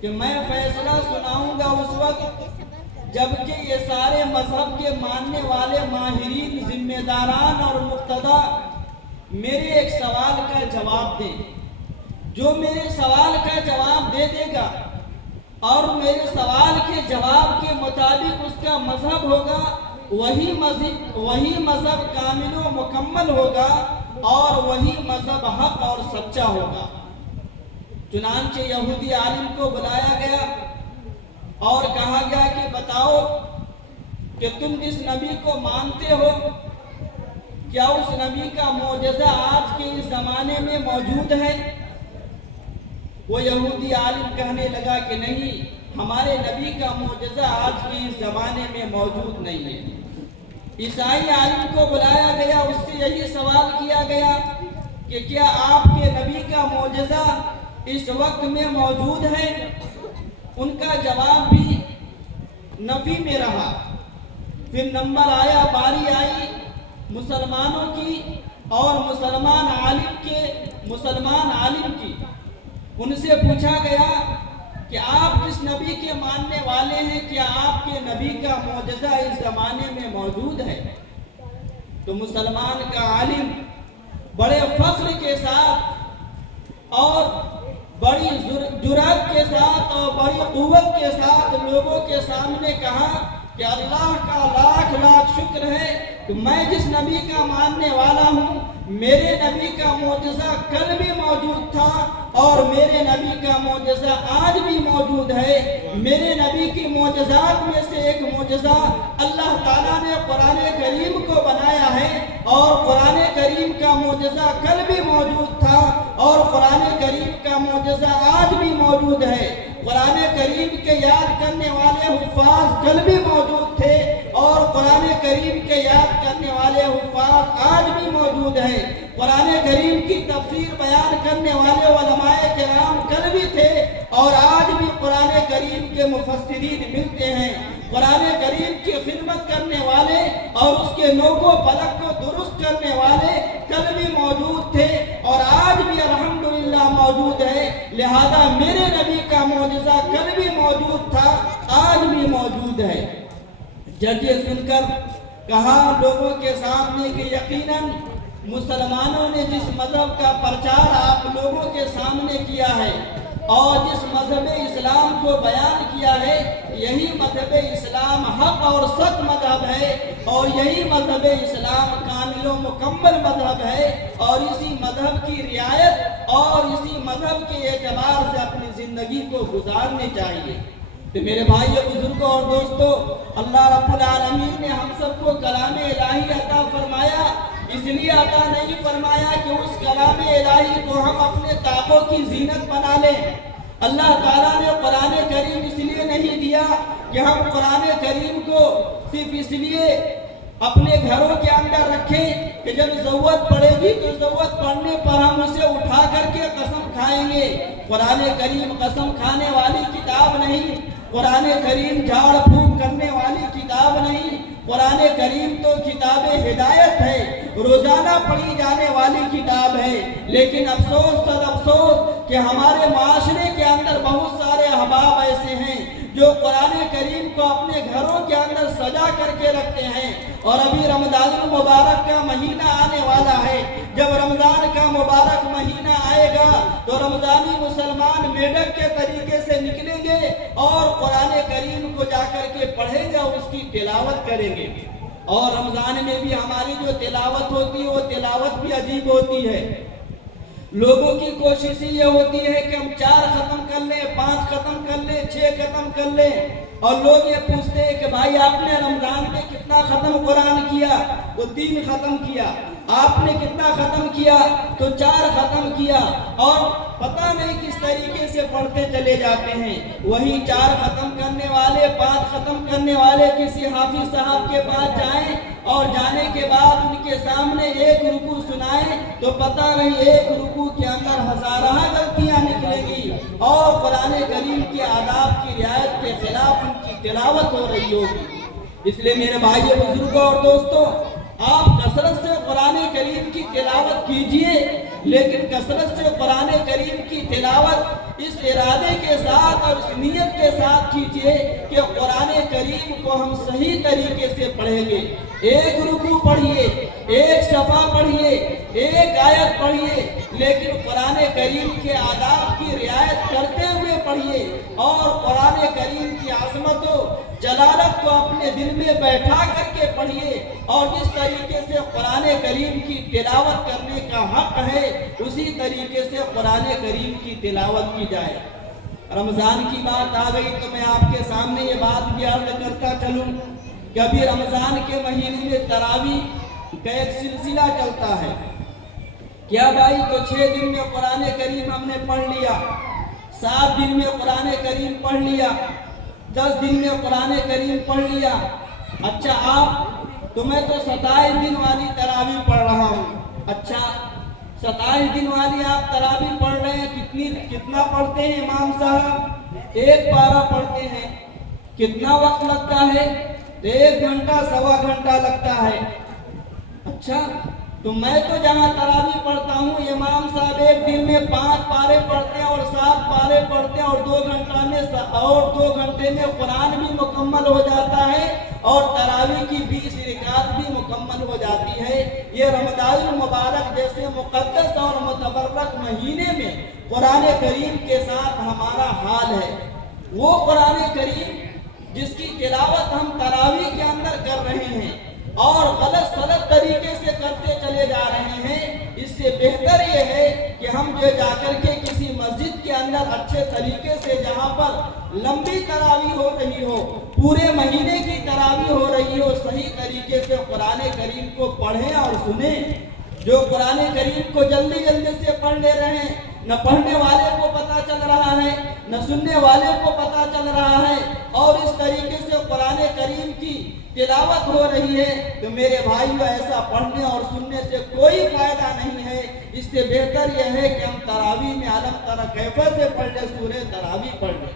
कि मैं फैसला सुनाऊंगा उस वक्त जबकि ये सारे मजहब के मानने वाले माहिरीन, जिम्मेदारान और मुक्तदा मेरे एक सवाल का जवाब दें। जो मेरे सवाल का जवाब दे देगा और मेरे सवाल के जवाब के मुताबिक उसका मजहब होगा, वही मजहब कामिल व मुकम्मल होगा और वही मजहब हक और सच्चा होगा। चुनांचे यहूदी आलिम को बुलाया गया और कहा गया कि बताओ कि तुम जिस नबी को मानते हो, क्या उस नबी का मौजज़ा आज के इस जमाने में मौजूद है? वो यहूदी आलिम कहने लगा कि नहीं, हमारे नबी का मौजज़ा आज के इस जमाने में मौजूद नहीं है। ईसाई आलिम को बुलाया गया, उससे यही सवाल किया गया कि क्या आपके नबी का मौजज़ा इस वक्त में मौजूद है? उनका जवाब भी नफी में रहा। फिर नंबर आया, बारी आई मुसलमानों की और मुसलमान आलिम की। उनसे पूछा गया कि आप किस नबी के मानने वाले हैं, क्या आपके नबी का मौजज़ा इस जमाने में मौजूद है? तो मुसलमान का आलिम बड़े फख्र के साथ और बड़ी जुर्रत के साथ और बड़ी कुव्वत के साथ लोगों के सामने कहा कि अल्लाह का लाख लाख शुक्र है कि मैं जिस नबी का मानने वाला हूँ, मेरे नबी का मौजज़ा कल भी मौजूद था और मेरे नबी का मौजज़ा आज भी मौजूद है। मेरे नबी की मौजज़ात में से एक मौजज़ा अल्लाह ताला ने कुरान करीम को बनाया है और कुरान करीम का मौजज़ा कल भी मौजूद था और कुरान करीम का मौजज़ा आज भी मौजूद है। कुरान करीम के याद करने वाले हुफ़ाज़ कल भी मौजूद थे और कुरान करीम के याद करने वाले हुफ़ाज़ आज भी मौजूद है। कुरान करीम की तफसीर बयान करने वाले उलमाए किराम कल भी थे और आज भी कुरान करीम के मुफस्सिरीन मिलते हैं। कुरान करीम की खिदमत करने वाले और उसके नोको फलक को दुरुस्त करने वाले कल भी मौजूद थे और आज भी अल्हम्दुलिल्लाह मौजूद है। लिहाजा मेरे नबी का मौजज़ा कल भी मौजूद था, आज भी मौजूद है। जज ये सुनकर कहा लोगों के सामने कि यकीनन मुसलमानों ने जिस मजहब का प्रचार आप लोगों के सामने किया है और जिस मजहब इस्लाम को बयान किया है, यही मजहब इस्लाम हक और सच मजहब है और यही मजहब इस्लाम कामिल व मुकम्मल मजहब है और इसी मजहब की रियायत और इसी मजहब के एतबार से अपनी ज़िंदगी को गुजारनी चाहिए। तो मेरे भाइयों, बुजुर्गों और दोस्तों, अल्लाह रब्बुल आलमीन ने हम सबको कलाम इलाही अता फरमाया, इसलिए अता नहीं फरमाया कि उस कलाम इलाही को हम अपने ताकों की जीनत बना लें। अल्लाह ताला ने कुरान करीम इसलिए नहीं दिया कि हम कुरान करीम को सिर्फ इसलिए अपने घरों के अंदर रखें कि जब जरूरत पड़ेगी तो जरूरत पड़ने पर हम उसे उठा करके कसम खाएंगे। कुरान करीम कसम खाने वाली किताब नहीं, कुरान करीम झाड़ फूंक करने वाली किताब नहीं, कुरान करीम तो किताब हिदायत है, रोजाना पढ़ी जाने वाली किताब है। लेकिन अफसोस सद अफसोस कि हमारे माशरे के अंदर बहुत सारे अहबाब ऐसे हैं जो कुरान करीम को अपने घरों के अंदर सजा करके रखते हैं। और अभी रमजान मुबारक का महीना आने वाला है। जब रमजान का मुबारक महीना आएगा तो रमजानी मुसलमान मेढक के तरीके से निकलेंगे और कुरान करीम को जाकर के पढ़ेंगे और उसकी तिलावत करेंगे। और रमजान में भी हमारी जो तिलावत होती है वो तिलावत भी अजीब होती है। लोगों की कोशिश ये होती है कि हम 4 खत्म कर लें, 5 खत्म कर लें, 6 खत्म कर लें। और लोग ये पूछते हैं कि भाई आपने रमजान में कितना खत्म कुरान किया? तो 3 खत्म किया। आपने कितना खत्म किया? तो 4 खत्म किया। और पता नहीं किस तरीके से पढ़ते चले जाते हैं। वही 4 खत्म करने वाले, 5 खत्म करने वाले किसी हाफिज साहब के पास जाएं और जाने के बाद उनके सामने एक रुकू सुनाएं तो पता नहीं एक रुकू के अंदर हजारा गलतियां गालियाँ निकलेंगी और कुरान करीम के आदाब की रियायत के खिलाफ उनकी तिलावत हो रही होगी। इसलिए मेरे भाइयों, बुजुर्गों और दोस्तों, आप कसरत से कुरान करीम की तिलावत कीजिए, लेकिन कसरत से कुरान करीम की तिलावत इस इरादे के साथ और इस नियत के साथ कीजिए कि कुरान करीम को हम सही तरीके से पढ़ेंगे। एक रुकू पढ़िए, एक सफ़ा पढ़िए, एक आयत पढ़िए, लेकिन कुरान करीम के आदाब की रियायत करते हुए पढ़िए और कुरान करीम की आज़मतों जलालत को अपने दिल में बैठा करके पढ़िए। और जिस तरीके से कुरान करीम की तिलावत करने का हक है, उसी तरीके से कुरान करीम की तिलावत की जाए। रमज़ान की बात आ गई तो मैं आपके सामने ये बात भी अर्ज करता चलूँ कि अभी रमज़ान के महीने में तरावी का एक सिलसिला चलता है। क्या भाई, तो 6 दिन में कुरान करीम हमने पढ़ लिया, 7 दिन में कुरान करीम पढ़ लिया, 10 दिन में कुरान करीम पढ़ लिया। अच्छा, तो मैं तो 27 दिन वाली तरावी पढ़ रहा हूँ। अच्छा, 27 दिन वाली आप तरावी पढ़ रहे हैं, कितना पढ़ते हैं इमाम साहब? 1 पारा पढ़ते हैं। कितना वक्त लगता है? 1 घंटा सवा घंटा लगता है। अच्छा, तो मैं तो जहाँ तरावी पढ़ता हूँ, इमाम साहब 1 दिन में 5 पारे पढ़ते हैं और 7 पारे पढ़ते हैं और 2 घंटे में कुरान भी मुकम्मल हो जाता है और तरावी की 20 रकात भी मुकम्मल हो जाती है। ये रमज़ानुल मुबारक जैसे मुक़द्दस और मुतबर्रक महीने में कुरान करीम के साथ हमारा हाल है। वो कुरान करीम जिसकी तिलावत हम तरावी के अंदर कर रहे हैं और गलत सलत तरीके से करते चले जा रहे हैं, इससे बेहतर ये है कि हम जो जाकर के किसी मस्जिद के अंदर अच्छे तरीके से, जहाँ पर लंबी तरावी हो रही हो, पूरे महीने की तरावी हो रही हो, सही तरीके से कुरान करीम को पढ़ें और सुनें। जो कुरान करीम को जल्दी जल्दी से पढ़ ले रहे हैं, न पढ़ने वाले को पता चल रहा है, न सुनने वाले को पता चल रहा है, और इस तरीके से कुरान करीम की तिलावत हो रही है, तो मेरे भाइयों, ऐसा पढ़ने और सुनने से कोई फायदा नहीं है। इससे बेहतर यह है कि हम तरावी में अलग तरह कैफियत से पढ़ ले, सूरह तरावी पढ़ ले।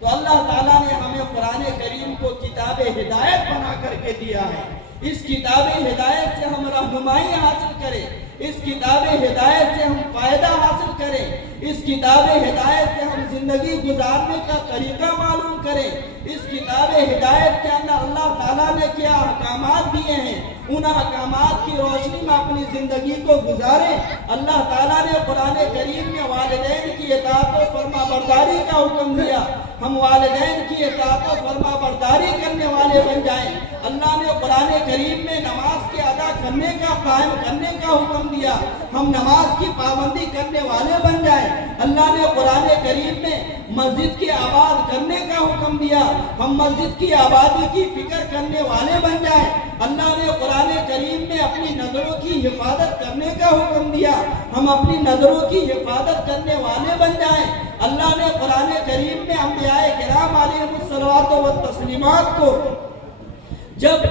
तो अल्लाह ताला ने हमें कुरान करीम को किताब हिदायत बना करके दिया है। इस किताब हिदायत से हम रहनुमाई हासिल करें, इस किताब हिदायत से हम फायदा हासिल करें, इस किताब हिदायत से हम जिंदगी गुजारने का तरीका मालूम करें। इस किताब हिदायत के अंदर अल्लाह ताला ने क्या अहकामात दिए हैं, उन अहकामात की रोशनी में अपनी जिंदगी को गुजारें। अल्लाह ताला ने कुरान करीम में वालिदैन की इताअत और फरमाबरदारी का हुक्म दिया, हम वालिदैन की इताअत और फरमाबरदारी करने वाले बन जाएं। अल्लाह ने कुरान करीम में नमाज के अदा करने का, कायम करने का हुक्म दिया, हम नमाज की पाबंदी करने वाले बन जाएं। अल्लाह ने कुरान करीम में मस्जिद की आबाद करने का हुक्म दिया, हम मस्जिद की आबादी की फिक्र करने वाले बन जाएं। अल्लाह ने कुरान करीम में अपनी नजरों की हिफाजत करने का हुक्म दिया, हम अपनी नजरों की हिफाजत करने वाले बन जाएं। अल्लाह ने कुरान करीम में अंबियाए किराम अलैहिमुस्सलातो व तस्लीमात को जब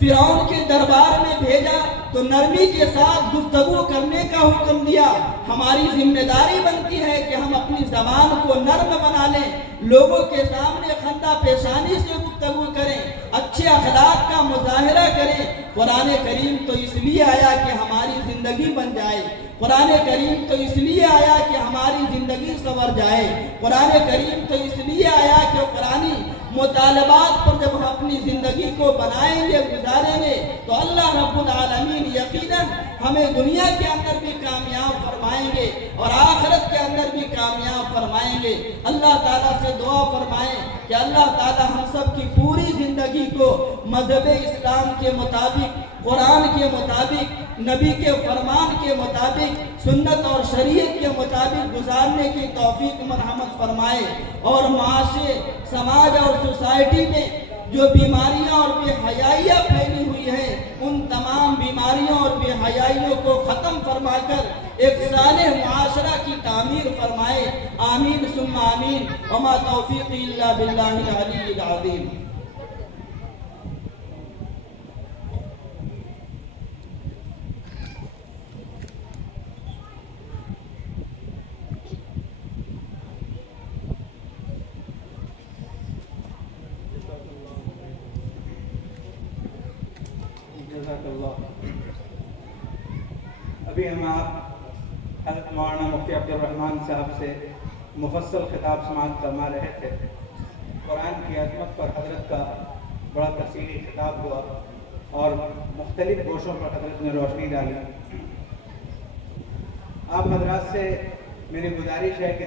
फिरौन के दरबार में भेजा तो नरमी के साथ गुफ्तगू करने का हुक्म दिया। हमारी जिम्मेदारी बनती है कि हम अपनी ज़बान को नर्म बना लें, लोगों के सामने खंदा पेशानी से गुफ्तगू करें, अच्छे अखलाक का मुजाहिरा करें। कुरान करीम तो इसलिए आया कि हमारी ज़िंदगी बन जाए, कुरान करीम तो इसलिए आया कि हमारी ज़िंदगी संवर जाए, कुरान करीम तो इसलिए आया कि कुरानी मुतालबात पर जब हम अपनी ज़िंदगी को बनाएंगे, गुजारेंगे, तो अल्लाह रब्बुल आलमीन यकीनन हमें दुनिया के अंदर भी कामयाब फरमाएंगे और आखिरत के अंदर भी कामयाब फरमाएंगे। अल्लाह ताला से दुआ फरमाएं कि अल्लाह ताला हम सब की पूरी ज़िंदगी को मज़हब इस्लाम के मुताबिक, कुरान के मुताबिक, नबी के फरमान के मुताबिक, सुन्नत और शरीयत के मुताबिक गुजारने की तौफीक मरहमत फरमाए और माशरे, समाज और सोसाइटी में जो बीमारियां और बेहयाइयाँ फैली हुई हैं, उन तमाम बीमारियों और बेहयाइयों को ख़त्म फरमाकर एक सालेह मुआशरा की तामीर फरमाए। आमीन सुम्मा आमीन। वमा तौफीक़ी इल्ला बिल्लाहिल अलीय्यिल अज़ीम। जज़ाकल्लाह। अभी हम आप हज़रत मौलाना मुफ्ती अब्दुल रहमान साहब से मुफस्सल खिताब समाअत फरमा रहे थे। कुरान की अज़मत पर हज़रत का बड़ा तफसीली खिताब हुआ और मुख्तलिफ़ गोशों पर हज़रत ने रोशनी डाली। आप हज़रात से मेरी गुजारिश है कि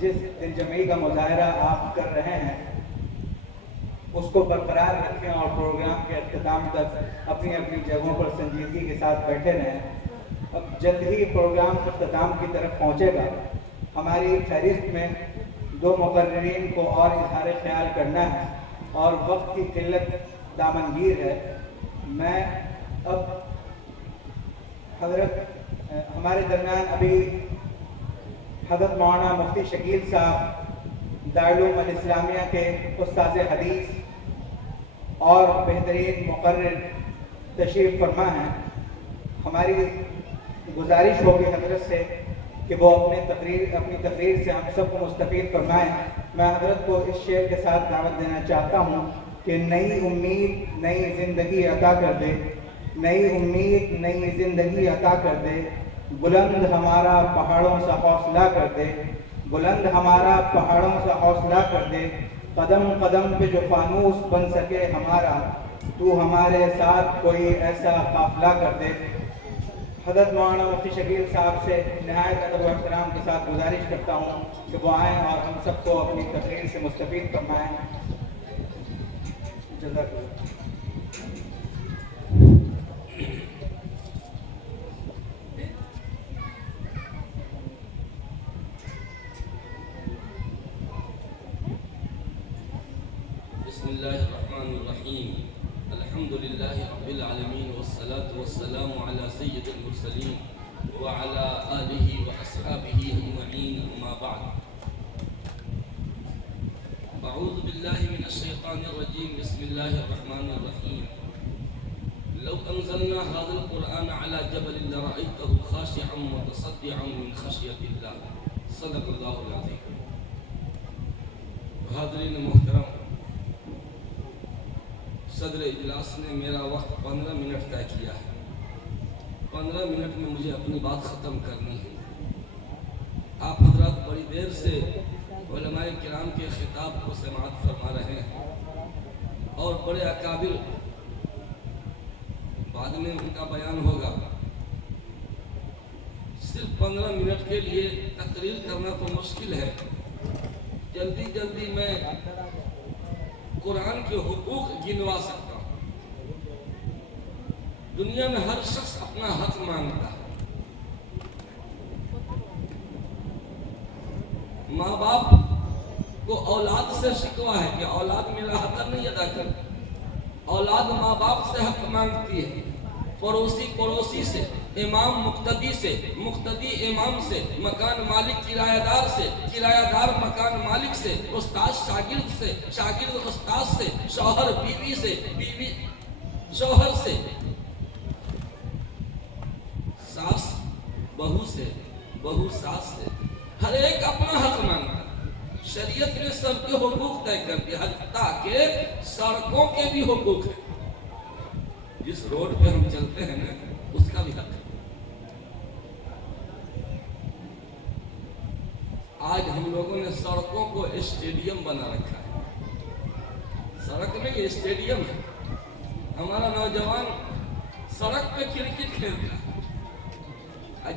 जिस दिलजमई का मुज़ाहरा आप कर रहे हैं उसको बरकरार रखें और प्रोग्राम के अख्ताम तक अपनी अपनी जगहों पर संजीदगी के साथ बैठे रहें। अब जल्द ही प्रोग्राम अख्ताम की तरफ पहुँचेगा। हमारी फहरिस्त में 2 मुकर्रिरीन को और इजहार ख्याल करना है और वक्त की किल्लत दामनगीर है। मैं अब हज़रत हमारे दरमियान अभी हज़रत मौलाना मुफ्ती शकील साहब दारुल उलूम इस्लामिया के उस्ताद हदीस और बेहतरीन मुकर्रिर तशरीफ़ फरमा हैं। हमारी गुजारिश होगी हज़रत से कि वो अपनी तकरीर से हम सबको मुस्तफ़ीद फरमाएँ। मैं हज़रत को इस शेर के साथ दावत देना चाहता हूँ कि नई उम्मीद नई ज़िंदगी अता कर दे, नई उम्मीद नई ज़िंदगी अता कर दे, बुलंद हमारा पहाड़ों सा हौसला कर दे, बुलंद हमारा पहाड़ों सा हौसला कर दे, कदम कदम पे जो फानूस बन सके हमारा, तू हमारे साथ कोई ऐसा काफिला कर दे। हज़रत मौलाना मुफ्ती शकील साहब से नहायत अदब व एहतराम के साथ गुजारिश करता हूँ कि वो आएँ और हम सबको अपनी तकरीर से मुस्तफ़ीद फरमाएँ। जज़ाकल्लाह। बिस्मिल्लाहिर्रहमानिर्रहीम। अल्हम्दुलिल्लाहि रब्बिल आलमीन वस्सलातु वस्सलामु अला सय्यिदिल मुरसलीन व अला आलिहि व अस्हाबिहि अजमईन, अम्मा बअद। अऊज़ु बिल्लाहि मिनश शैतानिर रजीम। बिस्मिल्लाहिर्रहमानिर्रहीम। लौ अंज़लना हाज़ल क़ुरआन अला जबलिन लरअयतहु खाशिअन मुतसद्दिअन मिन खश्यतिल्लाह। सदक़ल्लाहुल अज़ीम। हाज़रीन मोहतरम, सदर इजलास ने मेरा वक्त 15 मिनट तय किया है। 15 मिनट में मुझे अपनी बात ख़त्म करनी है। आप हज़रात बड़ी देर से उलमाए किराम के खिताब को समाअत फरमा रहे हैं और बड़े अकाबिर बाद में उनका बयान होगा। सिर्फ 15 मिनट के लिए तकरीर करना तो मुश्किल है। जल्दी जल्दी मैं कुरान के हुकूक गिनवा सकता हूँ। दुनिया में हर शख्स अपना हक मांगता है। माँ बाप को औलाद से शिकवा है कि औलाद मेरा हक नहीं अदा करती। औलाद माँ बाप से हक मांगती है, पड़ोसी पड़ोसी से, इमाम मुक्तदी से, मुक्तदी इमाम से, मकान मालिक किरायादार से, किरायादार मकान मालिक से, उस्ताद शागिर्द से, शागिर्द उस्ताद से, शौहर बीवी से, बीवी शौहर से, सास बहू से, बहू सास से, हर एक अपना हक मांगता है। शरीयत ने सबके हुकूक तय कर दिया, हत्ता के सड़कों के भी हुकूक है। जिस रोड पे हम चलते हैं ना, उसका भी हक है। आज हम लोगों ने सड़कों को स्टेडियम बना रखा है। सड़क में ये स्टेडियम है। हमारा नौजवान सड़क पे क्रिकेट खेलता है,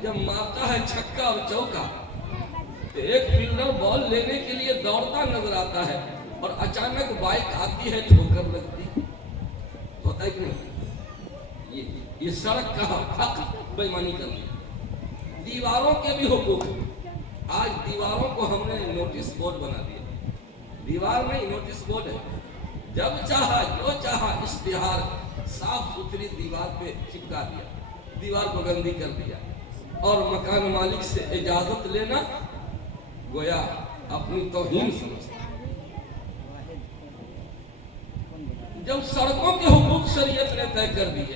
जब मारता है छक्का और चौका तो एक फील्डर बॉल लेने के लिए दौड़ता नजर आता है और अचानक बाइक आती है, ठोकर लगती। होता है कि नहीं? ये सड़क का हक बेईमानी करनी। दीवारों के भी हुकूक। आज दीवारों को हमने नोटिस बोर्ड बना दिया। दीवार नहीं, नोटिस बोर्ड है। जब चाहा जो चाहा इश्तिहार साफ सुथरी दीवार पे चिपका दिया, दीवार को गंदी कर दिया। और मकान मालिक से इजाजत लेना गोया अपनी तौहीन समझता। जब सड़कों के हुकूक शरीयत ने तय कर दिए,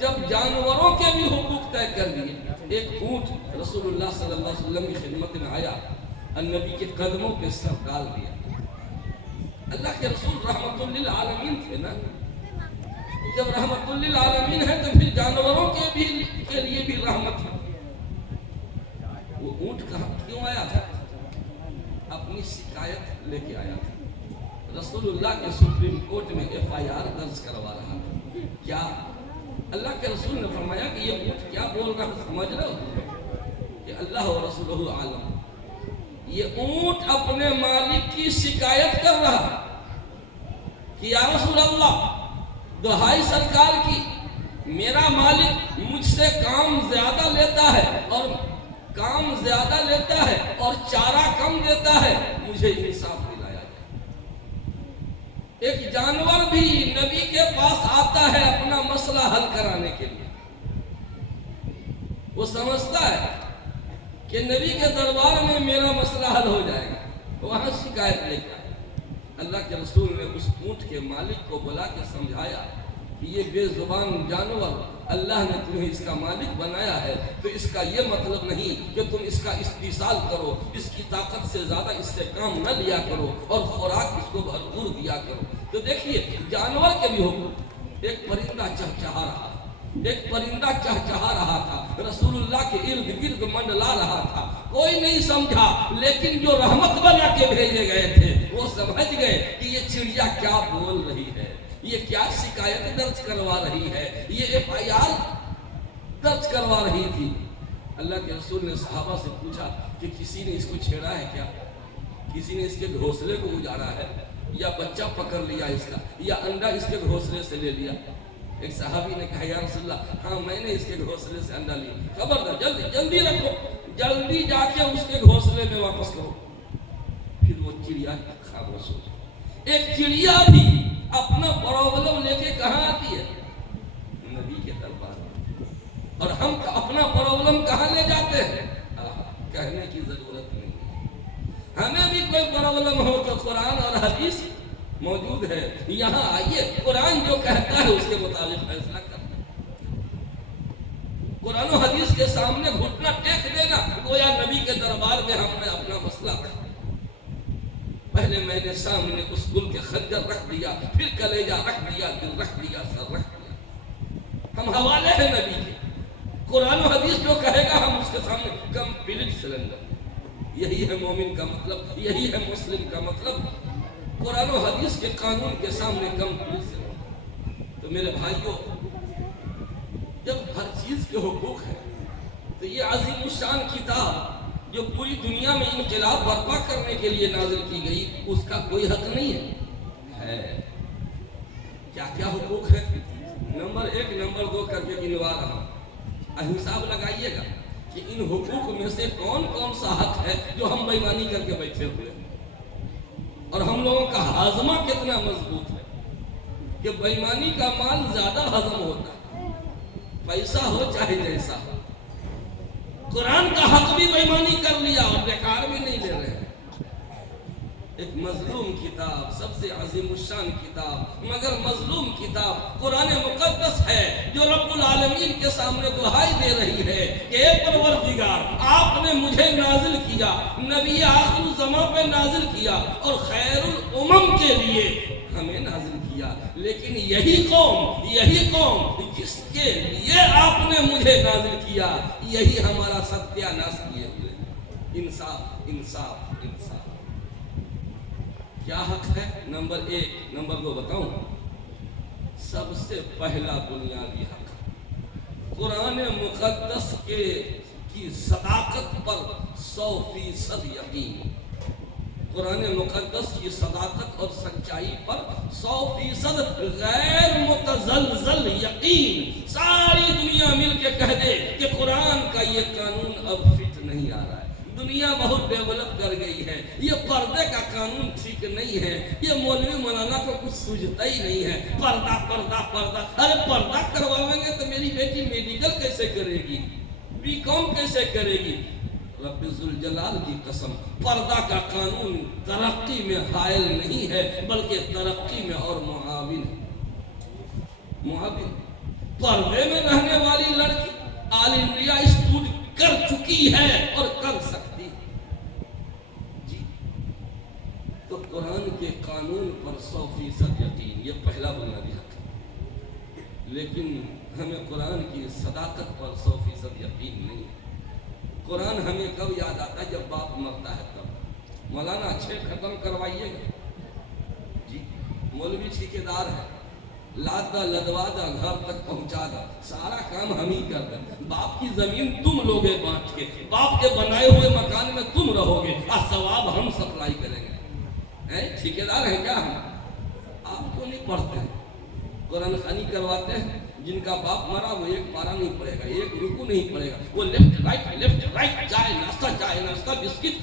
जब जानवरों के भी हुकूक तय कर दिए। एक ऊंट रसूलुल्लाह सल्लल्लाहु अलैहि वसल्लम की खिदमत में आया, नबी के कदमों पे सर डाल दिया। अल्लाह के रसूल रहमतुल लिल आलमीन थे ना, जब रहमतुल लिल आलमीन है तो फिर जानवरों के लिए भी रहमत है। वो ऊंट कहाँ क्यों आया था? अपनी शिकायत लेके आया था। रसूलुल्लाह के सुप्रीम कोर्ट में FIR दर्ज करवा रहा था। क्या अल्लाह के रसूल ने फरमाया कि ये ऊंट क्या बोल रहा है, समझ रहे हो कि अल्लाह व रसूलुहु आलम। ये ऊंट अपने मालिक की शिकायत कर रहा कि या रसूल अल्लाह, दुहाई सरकार की, मेरा मालिक मुझसे काम ज्यादा लेता है और चारा कम देता है, मुझे इंसाफ दिलाया जाए। एक जानवर भी नबी के पास आता है अपना मसला हल कराने के लिए। वो समझता है कि नबी के दरबार में मेरा मसला हल हो जाएगा, वहां शिकायत लेकर अल्लाह के रसूल ने उस ऊंट के मालिक को बुला के समझाया कि ये बेजुबान जानवर, अल्लाह ने तुम्हें इसका मालिक बनाया है तो इसका ये मतलब नहीं कि तुम इसका इस्तेसाल करो, इसकी ताकत से ज्यादा इससे काम न लिया करो और खुराक इसको भरपूर दिया करो। तो देखिए जानवर के भी हुक्म। एक परिंदा चहचहा रहा था, रसूलुल्लाह के इर्द गिर्द मंडला रहा था, कोई नहीं समझा, लेकिन जो रहमत बना के भेजे गए थे वो समझ गए कि ये चिड़िया क्या बोल रही है, ये क्या शिकायत दर्ज करवा रही है, ये FIR दर्ज करवा रही थी। अल्लाह के रसूल ने सहाबा से पूछा कि किसी ने इसको छेड़ा है क्या, किसी ने इसके घोंसले को उजाड़ा है, या बच्चा पकड़ लिया इसका, या अंडा इसके घोंसले से ले लिया। एक सहाबी ने कहा या रसूलल्लाह, हाँ मैंने इसके घोंसले से अंडा लिया। खबरदार जल्दी जल्दी रखो, जल्दी जाके उसके घोंसले में वापस करो। फिर वो चिड़िया खामोश हो गई। एक चिड़िया भी अपना प्रॉब्लम लेके कहाँ आती है? नबी के दरबार में। और हम अपना प्रॉब्लम कहाँ ले जाते हैं? कहने की जरूरत नहीं है। हमें भी कोई प्रॉब्लम हो तो कुरान और हदीस मौजूद है, यहाँ आइए, कुरान जो कहता है उसके मुताबिक फैसला करना। कुरान और हदीस के सामने घुटना टेक देना, गोया नबी के दरबार में हमने अपना मसला रखा। पहले मैंने सामने उस गुल के खंजर रख दिया, फिर कलेजा रख दिया, दिल रख दिया, सर रख दिया। हम हवाले हैं नबी के। कुरान और हदीस जो कहेगा हम उसके सामने कंप्लीट सरेंडर। यही है मोमिन का मतलब, यही है मुस्लिम का मतलब। कुरान और हदीस के कानून के सामने कंप्लीट सरेंडर। तो मेरे भाइयों, जब हर चीज के हुकूक है तो ये अजीम शान किताब जो पूरी दुनिया में इनकलाब बर्पा करने के लिए नाजिल की गई, उसका कोई हक नहीं है। क्या क्या हुकूक है? नंबर 1 नंबर 2 करके गिनवा रहा हूं। हिसाब लगाइएगा कि इन हुकूक में से कौन कौन सा हक है जो हम बेईमानी करके बैठे हुए हैं, और हम लोगों का हाजमा कितना मजबूत है कि बेईमानी का माल ज्यादा हजम होता है, पैसा हो चाहे जैसा हो। कुरान का हक भी बेईमानी कर लिया और बेकार भी नहीं ले रहे हैं। एक मजलूम किताब, सबसे अजीमुशान किताब, मगर मजलूम किताब कुरान मुकद्दस है, जो रब्बुल आलमीन के सामने दुहाई दे रही है कि ए परवरदिगार, आपने मुझे नाजिल किया, नबी आखिर ज़मां पे नाजिल किया और खैरुल उमम के लिए हमें नाजिल किया, लेकिन यही कौम जिसके लिए आपने मुझे नाजिल किया, यही हमारा सत्यानाश किए हुए। इंसाफ इंसाफ इंसाफ। क्या हक है? नंबर 1 नंबर 2 बताऊं? सबसे पहला बुनियादी हक कुरान मुकद्दस की सदाकत पर 100% यकीन। कुरान मुकद्दस की सदाकत और सच्चाई पर 100% गैर मुतज़लज़ल यकीन। सारी दुनिया मिल के कह दे कि कुरान का ये कानून अब फिट नहीं आ रहा है, दुनिया बहुत डेवलप कर गई है, ये पर्दे का कानून ठीक नहीं है, ये मौलवी मौलाना को कुछ सूझता ही नहीं है, पर्दा पर्दा पर्दा। अरे पर्दा करवाएंगे तो मेरी बेटी मेडिकल कैसे करेगी, बीकॉम कैसे करेगी? रब्बुल जलाल की कसम, पर्दा का कानून तरक्की में हायल नहीं है, बल्कि तरक्की में और मुआविन। पर्दे में रहने वाली लड़की ऑल इंडिया स्टूडेंट कर चुकी है और कर सकती है जी। तो कुरान के कानून पर 100% यकीन, ये पहला बुनियादी हक है। लेकिन हमें कुरान की सदाकत पर 100% यकीन नहीं है। कुरान हमें कब याद आता है? जब बाप मरता है तब। मौलाना 6 खत्म करवाइएगा जी, मौलवी ठेकेदार है, लादा लदवादा घर तक पहुंचा दा, सारा काम हम ही कर दें। बाप की जमीन तुम लोगे बांट के, बाप के बनाए हुए मकान में तुम रहोगे और सवाब हम सप्लाई करेंगे। हैं ठेकेदार हैं क्या हम? आप क्यों नहीं पढ़ते हैं? कुरान खानी करवाते हैं। जिनका बाप मरा वो एक पारा नहीं पड़ेगा, एक रुकू नहीं पड़ेगा, वो लेफ्ट राइट चाय नाश्ता बिस्किट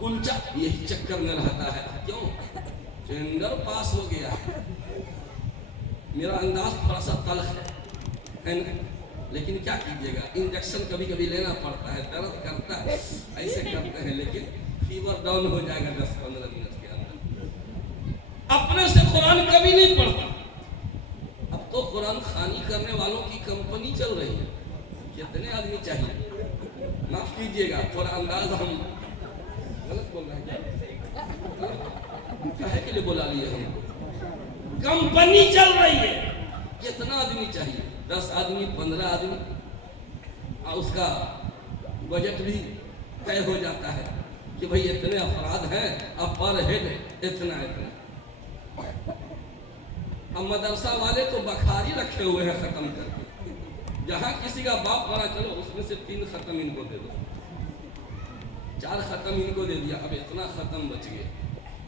कुलचा यही चक्कर में रहता है। क्यों? टेंडर पास हो गया है। मेरा अंदाज थोड़ा सा तल्ख है ना, लेकिन क्या कीजिएगा, इंजेक्शन कभी कभी लेना पड़ता है, दर्द करता है, ऐसे करते हैं, लेकिन फीवर डाउन हो जाएगा 10-15 मिनट के अंदर। अपने से कुरान कभी नहीं पढ़ता। अब तो कुरान खानी करने वालों की कंपनी चल रही है। कितने आदमी चाहिए? माफ कीजिएगा, थोड़ा अंदाज हम गलत बोल रहे हैं, काहे के लिए बोला लिए हम? कंपनी चल रही है। कितना आदमी चाहिए? 10 आदमी, 15 आदमी, और उसका बजट भी तय हो जाता है कि भाई इतने अफराद हैं, अब पर हेड इतना। अब मदरसा वाले तो बखारी रखे हुए हैं खत्म करके। जहां किसी का बाप मरा, चलो उसमें से 3 खत्म इनको दे दो, 4 खत्म इनको दे दिया, अब इतना खत्म बच गए।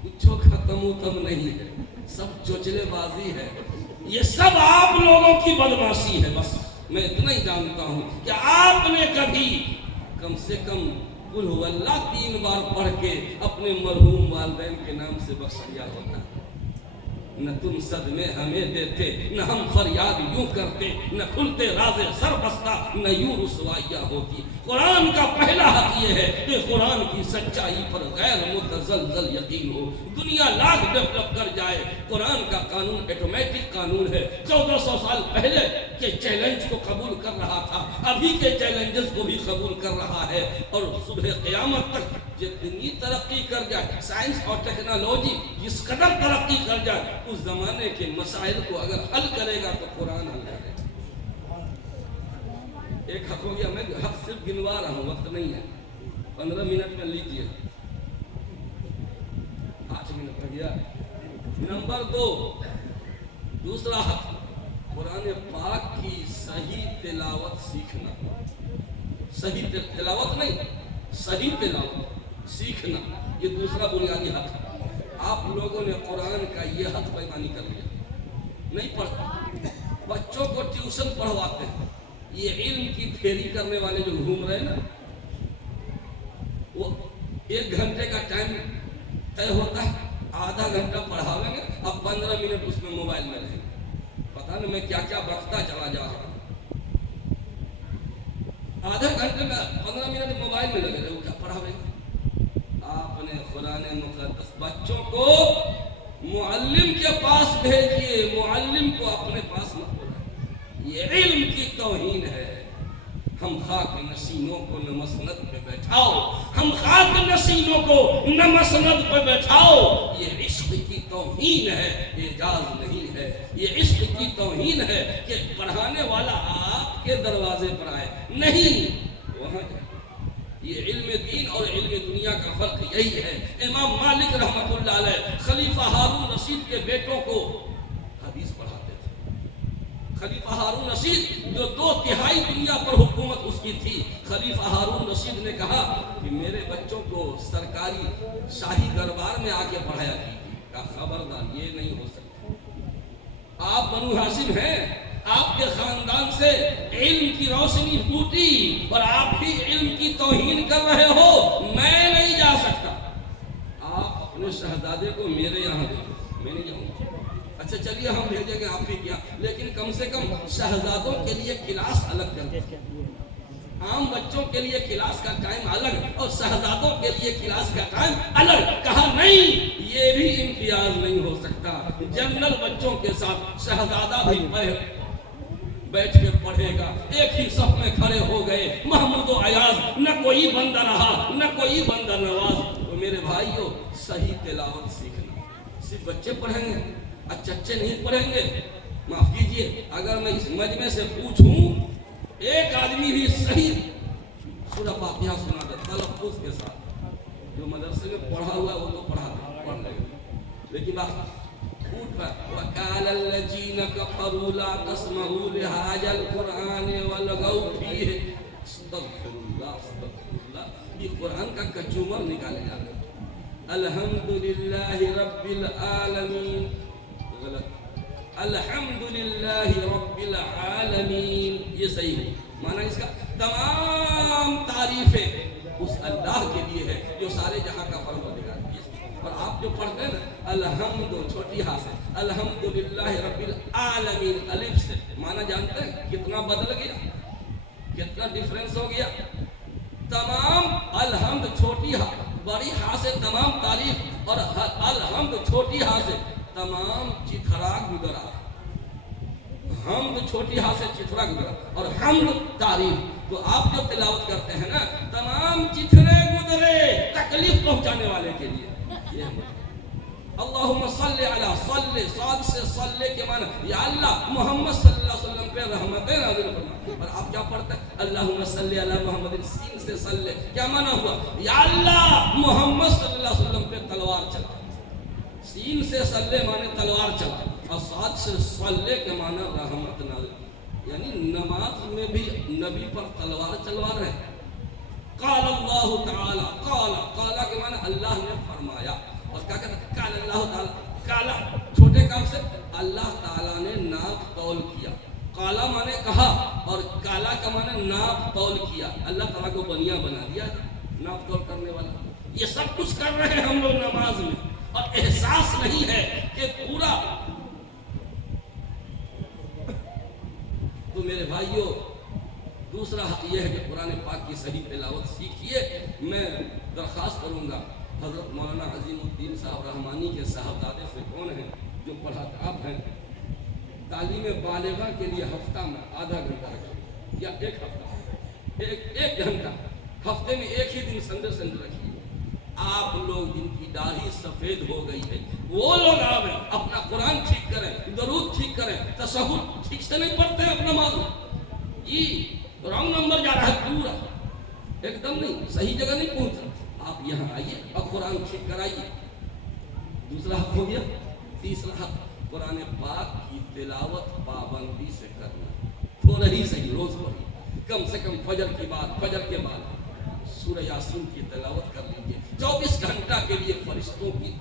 कुछ खत्म नहीं है, सब चोचलेबाजी है। ये सब आप लोगों की बदमाशी है। बस मैं इतना ही जानता हूं कि आपने कभी कम से कम कुल हुवल्लाह 3 बार पढ़ के अपने मरहूम वालिदैन के नाम से बख्श दिया होता। न तुम सदमे हमें देते, न हम फरियाद यूं करते, न खुलते राजे सर बसता, न यूं रुसवाइयां होती। कुरान का पहला हक ये है कि कुरान की सच्चाई पर गैर मुतज़लज़ल यकीन हो। दुनिया लाख डेवलप कर जाए, कुरान का कानून ऑटोमेटिक कानून है। 1400 साल पहले के चैलेंज को कबूल कर रहा था, अभी के चैलेंजेस को भी कबूल कर रहा है। और सुबह क़यामत तक जितनी तरक्की कर जाए, साइंस और टेक्नोलॉजी जिस कदर तरक्की कर जाए, उस जमाने के मसाइल को अगर हल करेगा तो कुरान हल करेगा। एक हक हो गया, मैं हक सिर्फ गिनवा रहा हूँ, वक्त नहीं है, 15 मिनट में लीजिए, 8 मिनट हो गया। नंबर 2, दूसरा हक, कुरान पाक की सही तिलावत सीखना। सही तिलावत नहीं, सही तिलावत सीखना, ये दूसरा बुनियादी हक है। आप लोगों ने कुरान का ये हक पैमानी कर लिया, नहीं पढ़ते। बच्चों को ट्यूशन पढ़वाते हैं, ये इल्म की फेरी करने वाले जो घूम रहे हैं ना, वो 1 घंटे का टाइम तय होता है, आधा घंटा पढ़ावेंगे, अब 15 मिनट उसमें मोबाइल में रहेंगे। पता नहीं मैं क्या क्या बकता चला जा रहा हूँ। आधा घंटे में 15 मिनट मोबाइल में लगे रहे, वो क्या पढ़ावेंगे? आपने कुरान मुक़द्दस बच्चों को मुअल्लिम के पास भेजिए, मुअल्लिम को अपने पास मत बुलाइए। ये इल्म की तौहीन है। हम खाक नशीनों को न मसनद पे बैठाओ, हम खाक नशीनों को न मसनद पे बैठाओ। ये इश्क की तौहीन है, एजाज नहीं है। ये इश्क की तौहीन है कि पढ़ाने वाला आपके दरवाजे पर आए, नहीं वहां जाए। ये इल्म दीन और इल्म दुनिया का फर्क यही है। इमाम मालिक रहमतुल्लाह अलैह खलीफा हारून रशीद के बेटों को हदीस पढ़ाते थे। खलीफा हारून रशीद जो 2/3 दुनिया पर हुकूमत उसकी थी, खलीफा हारून रशीद ने कहा कि मेरे बच्चों को सरकारी शाही दरबार में आके पढ़ाया कीजिए। कहा खबरदार, ये नहीं हो सकता। आप बनु हाशिम हैं, आपके खानदान से इल्म की रोशनी फूटी और आप भी इल्म की तौहीन कर रहे हो, मैं नहीं जा सकता। आप अपने शहजादे को मेरे यहाँ भेजो, मैं नहीं जाऊँगा। अच्छा चलिए हम भेजेंगे, आप ही क्या, लेकिन कम से कम शहजादों के लिए क्लास अलग कर दीजिए। आम बच्चों के लिए क्लास का टाइम अलग और शहजादों के लिए क्लास का टाइम अलग। कहा नहीं, ये भी इम्तियाज नहीं हो सकता। जनरल बच्चों के साथ शहजादा भी बैठ के पढ़ेगा। एक ही सफ में खड़े हो गए महमूद और अयाज, न कोई बंदा रहा न कोई बंदा नवाज। तो मेरे भाइयों, सही तिलावत सीखना। सिर्फ बच्चे पढ़ेंगे, चच्चे नहीं पढ़ेंगे, माफ कीजिए, अगर मैं इस मजमे से पूछूं एक आदमी भी सही सूरह फातिहा सुना दे तलफ्फुज के साथ, जो मदरसे में पढ़ा हुआ वो तो पढ़ लेगा, लेकिन बात फूट पर वकाल लजीन कफरू ला तस्मऊ लिहाजल कुरान वलगौ फीहि अस्तगफिरुल्लाह अस्तगफिरुल्लाह, ये कुरान का कचूमर निकाले जा रहे हैं। अल्हम्दुलिल्लाहि रब्बिल आलमीन, गलत, अल्हम्दुलिल्लाहि रब्बिल आलमीन, ये सही है। माना इसका तमाम तारीफें उस अल्लाह के लिए है जो सारे जहां का परवरदिगार है। और आप जो पढ़ते हैं ना अल्हम्दु छोटी हा से अल्हम्दुलिल्लाहि रब्बिल आलमीन अलिफ से, माना जानते हैं कितना बदल गया, कितना डिफरेंस हो गया। तमाम अलहम्द छोटी हा, बड़ी हा से तमाम तारीफ, और अलहम्द छोटी हा से तमाम चिथरा गुजरा, हमद छोटी हा से चिथरा गुजरा, और हमद तारीफ। तो आप जो तिलावत करते हैं ना तमाम चिथरे गुजरे तकलीफ पहुंचाने वाले के लिए ये अल्लाहुम्मा सल्ली अला सल्ली, साद से सल्ले के माना या अल्लाह मोहम्मद सल्लल्लाहु अलैहि वसल्लम पे रहमतें नाज़िल फरमा। और आप क्या पढ़ते हैं अल्लाहुम्मा सल्ली अला मोहम्मद, सीन से सल्ले क्या माना हुआ, या अल्लाह मोहम्मद सल्लल्लाहु अलैहि वसल्लम पे तलवार चला, सीन से सल्ले माने तलवार चला, और साद से सल्ले के माना रहमत नाज़िल, यानी नमाज में भी नबी पर तलवार चलवा रहे हैं। काल अल्लाह ताला, काला के माना अल्लाह ने फरमाया, और क्या कहते हैं काल अल्लाह ताला, काला छोटे काम से अल्लाह ताला ने नाप तौल किया, काला माने कहा और काला का माने नाप तौल किया। अल्लाह ताला को बनिया बना दिया नाप तौल करने वाला। ये सब कुछ कर रहे हैं हम लोग नमाज में, और एहसास नहीं है कि पूरा। तो मेरे भाइयों, दूसरा हक यह है कि कुरान पाक की सही तिलावत सीखिए। मैं दरख्वास्त करूँगा हज़रत मौलाना अजीमुद्दीन साहब रहमानी के साहबजादे से, कौन है जो पढ़ाते आप हैं, तालीम बालिगा के लिए हफ्ता में आधा घंटा रखिए, या एक हफ्ता एक घंटा, हफ्ते में एक ही दिन संडे रखिए। आप लोग जिनकी दाढ़ी सफ़ेद हो गई है वो लोग आवे, अपना कुरान ठीक करें, दरूद ठीक करें, तशहुद ठीक से नहीं पढ़ते हैं अपना मालूम, ये रॉन्ग नंबर जा रहा है पूरा, एकदम नहीं, सही जगह नहीं पहुंच रहा। आप यहाँ आइए और कुरान ठीक कराइए। दूसरा हक हो गया। तीसरा हक कुरान पाक की तिलावत पाबंदी से करना, थोड़ा ही सही, रोज पढ़िए, कम से कम फजर के बाद सूरह यासीन की तिलावत कर लीजिए। 24 घंटा के लिए फरिश्तों की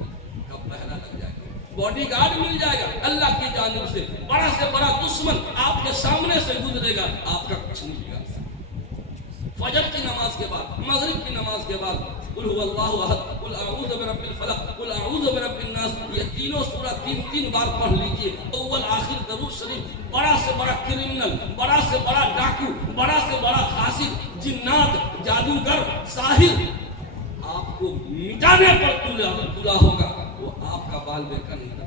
का पहरा लग जाएगा, बॉडीगार्ड मिल जाएगा अल्लाह की जानिब से, बड़ा से बड़ा दुश्मन आपके सामने से गुजरेगा, आपका कुछ नहीं बिगाड़ सकता। फजर की नमाज के बाद, मगरिब की नमाज के बाद कुल हुवल्लाहु अहद, कुल अऊज़ु बिरब्बिल फलक, कुल अऊज़ु बिरब्बिन नास, ये तीनों सूरा तीन बार पढ़ लीजिए। अव्वल आखिर दरूद शरीफ, बड़ा से बड़ा क्रिमिनल, बड़ा से बड़ा डाकू, बड़ा से बड़ा हासिद, जिन्नात, जादूगर, साहिर आपको मिटाने पर तुला होगा, वो आपका बाल बेका नहीं करता।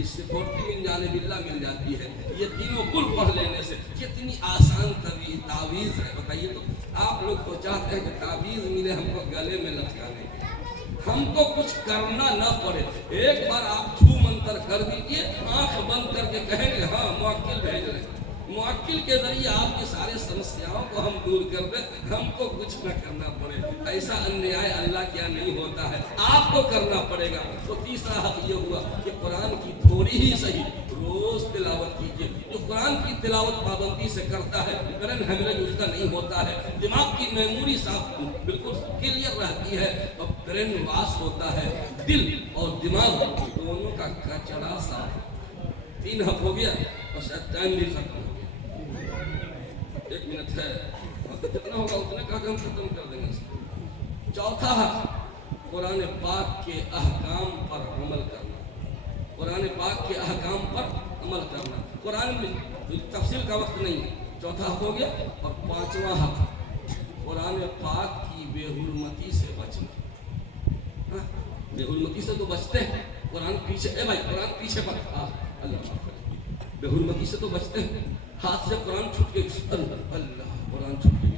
इससे फुर्ती मिल जाने बिल्ला मिल जाती है। ये तीनों कुल पढ़ लेने से कितनी आसान तावीज़ है बताइए। तो आप लोग तो चाहते हैं कि तावीज़ मिले हमको गले में लटकाने, हमको कुछ करना ना पड़े। एक बार आप छू मंतर कर दीजिए, आंख बंद करके कहेंगे हाँ मुवक्किल भेज रहे, मुवक्किल के जरिए आपकी सारी समस्याओं को हम दूर कर दें, हमको कुछ न करना पड़े। ऐसा अन्याय अल्लाह क्या नहीं होता है, आपको करना पड़ेगा। तो तीसरा हक ये हुआ कि कुरान की थोड़ी ही सही रोज तिलावत कीजिए। जो कुरान की तिलावत पाबंदी से करता है, ब्रेन हेमरेज उसका नहीं होता है, दिमाग की मेमोरी साफ बिल्कुल क्लियर रहती है, और ब्रेन वाश होता है, दिल और दिमाग दोनों का कचरा साफ। 3 हक हो गया, और शायद टाइम भी खत्म हो गया, 1 मिनट है, जितना होगा उतने का हम खत्म कर देंगे। चौथा हक कुरान पाक के अहकाम पर अमल करना, कुरान पाक के अहकाम पर अमल करना। कुरान में तफसील का वक्त नहीं है, चौथा हक हो गया। और 5वां हक कुरान पाक की बेहुरमती से बचना। बेहुरमती से तो बचते हैं, कुरान पीछे, ए भाई कुरान पीछे पर, अल्लाह बेहुरमती से तो बचते हैं। हाथ से कुरान छूट के, अल्लाह कुरान छूट गई,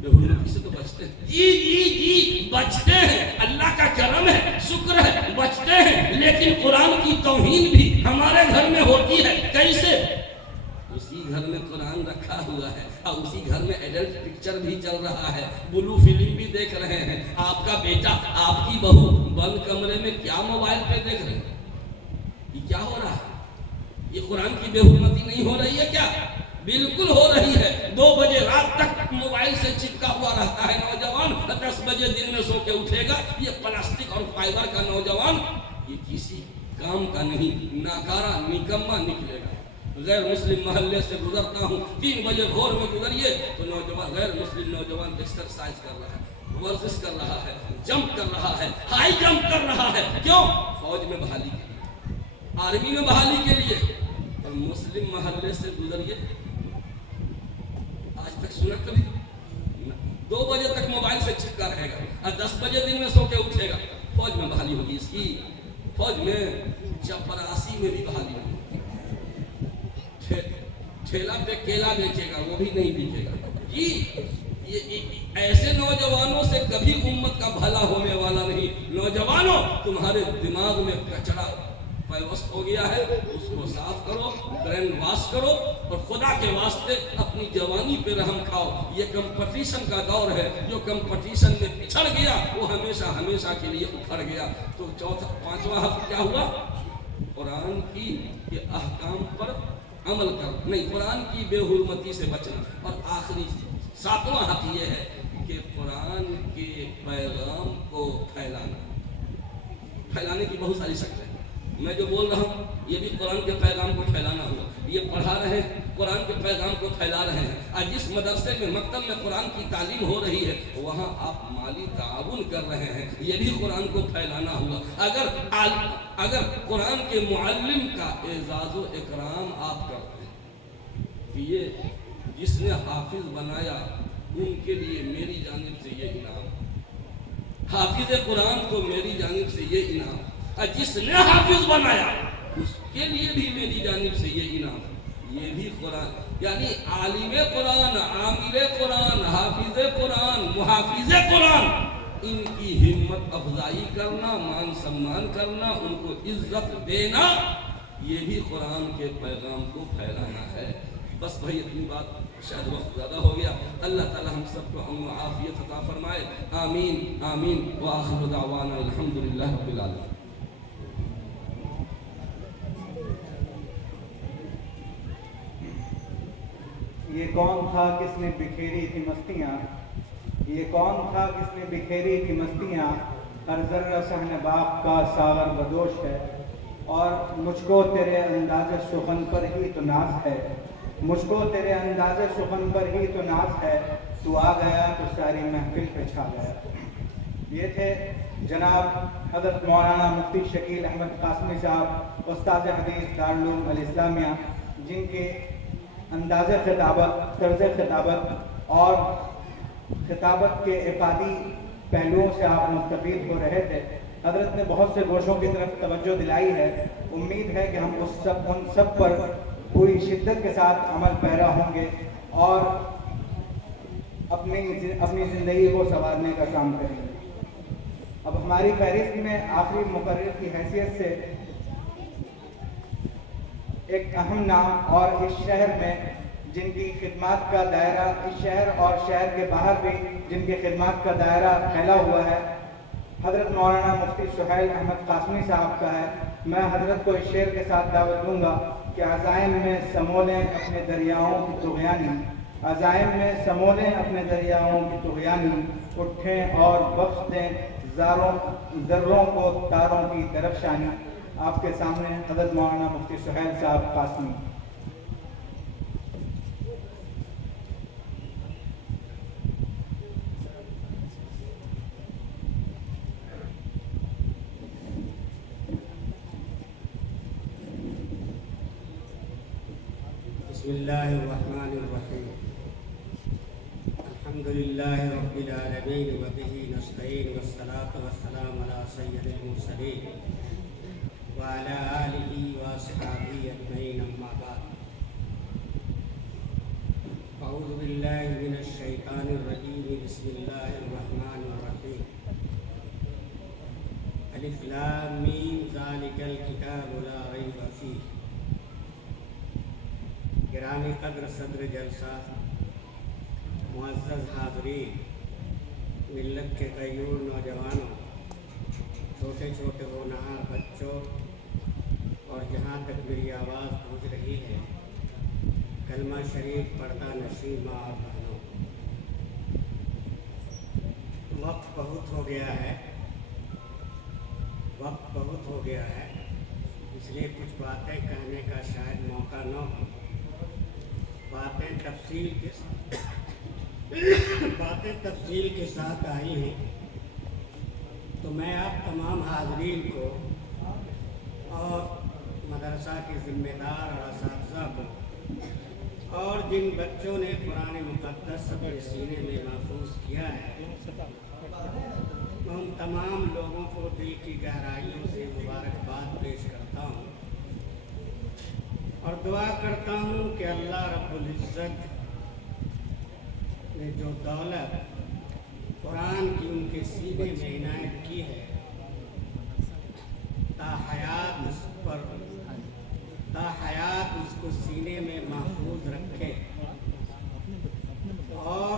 बेहुरमती से तो बचते हैं। जी बचते हैं, अल्लाह का करम है, शुक्र है, बचते हैं, लेकिन कुरान की तौहीन भी हमारे घर में होती है। कैसे? उसी घर में कुरान रखा हुआ है और उसी घर में एडल्ट पिक्चर भी चल रहा है, ब्लू फिल्म भी देख रहे हैं। आपका बेटा, आपकी बहू बंद कमरे में क्या मोबाइल पे देख रहे हैं? ये क्या हो रहा है? ये कुरान की बेहुरमती नहीं हो रही है क्या? बिल्कुल हो रही है। 2 बजे रात तक मोबाइल से चिपका हुआ रहता है नौजवान, 10 बजे दिन में सो के उठेगा। ये प्लास्टिक और फाइबर का नौजवान, ये किसी काम का नहीं, नाकारा निकम्मा निकलेगा। गैर मुस्लिम मोहल्ले से गुजरता हूँ, 3 बजे भोर में गुजरिए तो नौजवान, गैर मुस्लिम नौजवान एक्सरसाइज कर रहा है, वर्जिश कर रहा है, जंप कर रहा है, हाई जंप कर रहा है। क्यों? फौज में बहाली के लिए, आर्मी में बहाली के लिए। और मुस्लिम मोहल्ले से गुजरिए, आज तक सुना कभी? 2 बजे तक मोबाइल से चिपका रहेगा और 10 बजे दिन में सो के उठेगा। फौज में बहाली होगी इसकी, फौज में चपरासी में भी बहाली होगी। ठेला पे केला बेचेगा, वो भी नहीं बिकेगा जी। ये ऐसे नौजवानों से कभी उम्मत का भला होने वाला नहीं। नौजवानों, तुम्हारे दिमाग में कचरा व्यवस्थ हो गया है, उसको साफ करो, ब्रेन वॉश करो और खुदा के वास्ते अपनी जवानी पे रहम खाओ। ये कंपटीशन का दौर है, जो कंपटीशन में पिछड़ गया वो हमेशा हमेशा के लिए उखड़ गया। तो 5वां हक क्या हुआ? कुरान की ये अहकाम पर अमल कर, नहीं, कुरान की बेहुरमती से बचना। और आखिरी 7वां हक ये है कि कुरान के पैगाम को फैलाने की बहुत सारी शक्ल है। मैं जो बोल रहा हूँ ये भी कुरान के पैगाम को फैलाना हुआ। ये पढ़ा रहे हैं, कुरान के पैगाम को फैला रहे हैं। और जिस मदरसे में, मकतब में कुरान की तालीम हो रही है, वहाँ आप माली ताउन कर रहे हैं, ये भी कुरान को फैलाना हुआ। अगर कुरान के मुअल्लिम का एजाज़ो इकराम आप करते हैं, ये जिसने हाफिज बनाया उनके लिए मेरी जानिब से ये इनाम, हाफिज कुरान को मेरी जानिब से ये इनाम, और जिसने हाफिज बनाया उसके लिए भी मेरी जानिब से ये इनाम। ये भी कुरान, यानी आलिम कुरान, आमिल कुरान, हाफिज कुरान, मुहाफिज कुरान, इनकी हिम्मत अफजाई करना, मान सम्मान करना, उनको इज्जत देना, ये भी कुरान के पैगाम को फैलाना है। बस भाई इतनी बात, शायद वक्त ज़्यादा हो गया। अल्लाह ताला हम सबको अमन व आफियत अता फरमाए। आमीन आमीन व आखिरु दावाना अल्हम्दुलिल्लाहि रब्बिल आलमीन। ये कौन था किसने बिखेरी थी मस्तियाँ, ये कौन था किसने बिखेरी थी मस्तियाँ, हर ज़र्रा सहन बाग का सागर बदोश है। और मुझको तेरे अंदाज़े सुखन पर ही तो नाज है, मुझको तेरे अंदाज़े सुखन पर ही तो नाज है, तू आ गया तो सारी महफिल पे छा गया। ये थे जनाब हज़रत मौलाना मुफ्ती शकील अहमद कासमी साहब, उस्ताद हदीस दारुल उलूम अल इस्लामिया, जिनके अंदाज़ खिताबत, तर्ज़ खिताबत और खिताबत के इफ़ादी पहलुओं से आप मुस्तफ़ीद हो रहे थे। हज़रत ने बहुत से गोशों की तरफ तवज्जो दिलाई है। उम्मीद है कि हम उन सब पर पूरी शिद्दत के साथ अमल पैरा होंगे और अपनी ज़िंदगी को संवारने का काम करेंगे। अब हमारी फहरिस्त में आखिरी मुकर्रिर की हैसियत से एक अहम नाम और इस शहर में जिनकी खिदमत का दायरा, इस शहर और शहर के बाहर भी जिनकी खिदमत का दायरा फैला हुआ है, हज़रत मौलाना मुफ्ती सुहैल अहमद कासमी साहब का है। मैं हज़रत को इस शेर के साथ दावत दूँगा कि अज़ाइम में समोलें अपने दरियाओं की तुग़यानी, अज़ाइम में समोलें अपने दरियाओं की तुग़यानी, उठें और बख्श दें ज़र्रों को तारों की दरफ़शानी। आपके सामने हज़रत मौलाना मुफ्ती सुहैल साहब कासमी। बिस्मिल्लाहिर्रहमानिर्रहीम। अल्हम्दुलिल्लाहि रब्बिल आलमीन व बिही नस्तईन वस्सलातु वस्सलामु अला सय्यिदिल मुरसलीन व अला आलिहि व अस्हाबिहि अजमईन, अम्मा बाद। अऊज़ु बिल्लाहि मिनश शैतानिर रजीम, बिस्मिल्लाहिर रहमानिर रहीम। अलिफ लाम मीम ज़ालिकल किताबु ला रैब फीह। गिरामी कद्र सदर जलसा, मुअज़्ज़ज़ हाज़रीन, मिल्लत के गयूर नौजवानों, छोटे छोटे होनहार बच्चों और जहाँ तक मेरी आवाज़ पहुँच रही है, कलमा शरीफ पर्दा नशीं माँ और बहनों, वक्त बहुत हो गया है, वक्त बहुत हो गया है, इसलिए कुछ बातें कहने का शायद मौका न हो। बातें तफसील के साथ आई हैं, तो मैं आप तमाम हाज़रीन को और मदरसा के ज़िम्मेदार और असातिज़ा को और जिन बच्चों ने कुरान मुक़द्दस अपने सीने में महफूज किया है, उन तमाम लोगों को दिल की गहराइयों से मुबारकबाद पेश करता हूँ और दुआ करता हूँ कि अल्लाह रब्बुल इज़्ज़त ने जो दौलत कुरान की उनके सीने में इनायत की है, ताहयात उसको सीने में महफूज रखे और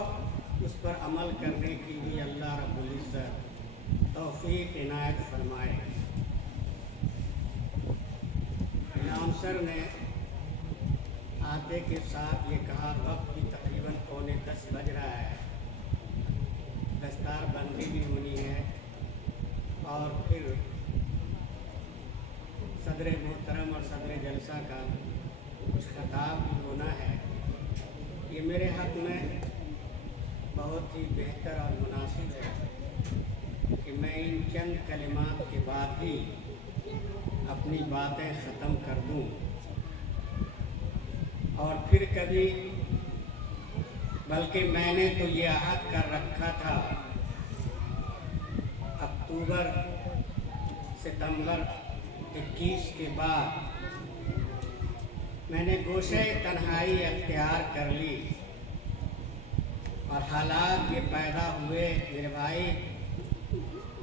उस पर अमल करने की भी अल्लाह रब्बुल इज़्ज़त तौफीक इनायत फरमाए। इमाम सर ने आते के साथ ये कहा, वक्त भी तकरीबन 9:45 बज रहा है, दस्तार बंदी भी होनी है और फिर सदर मोहतरम और सदर जलसा का कुछ खिताब भी होना है। ये मेरे हक़ में बहुत ही बेहतर और मुनासिब है कि मैं इन चंद कलिमात के बाद ही अपनी बातें ख़त्म कर दूं और फिर कभी, बल्कि मैंने तो ये अहद कर रखा था अक्टूबर सितंबर 21 के बाद मैंने गोशे तन्हाई अख्तियार कर ली और हालात ये पैदा हुए मेरे भाई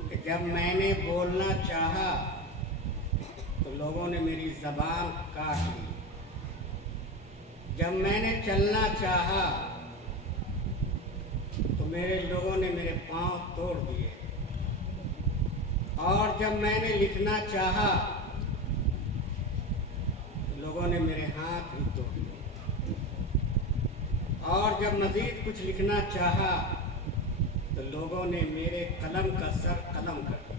कि जब मैंने बोलना चाहा तो लोगों ने मेरी ज़बान काट ली, जब मैंने चलना चाहा तो मेरे लोगों ने मेरे पांव तोड़ दिए और जब मैंने लिखना चाहा तो लोगों ने मेरे हाथ भी तोड़ दिए और जब मज़ीद कुछ लिखना चाहा तो लोगों ने मेरे कलम का सर कलम कर दिया।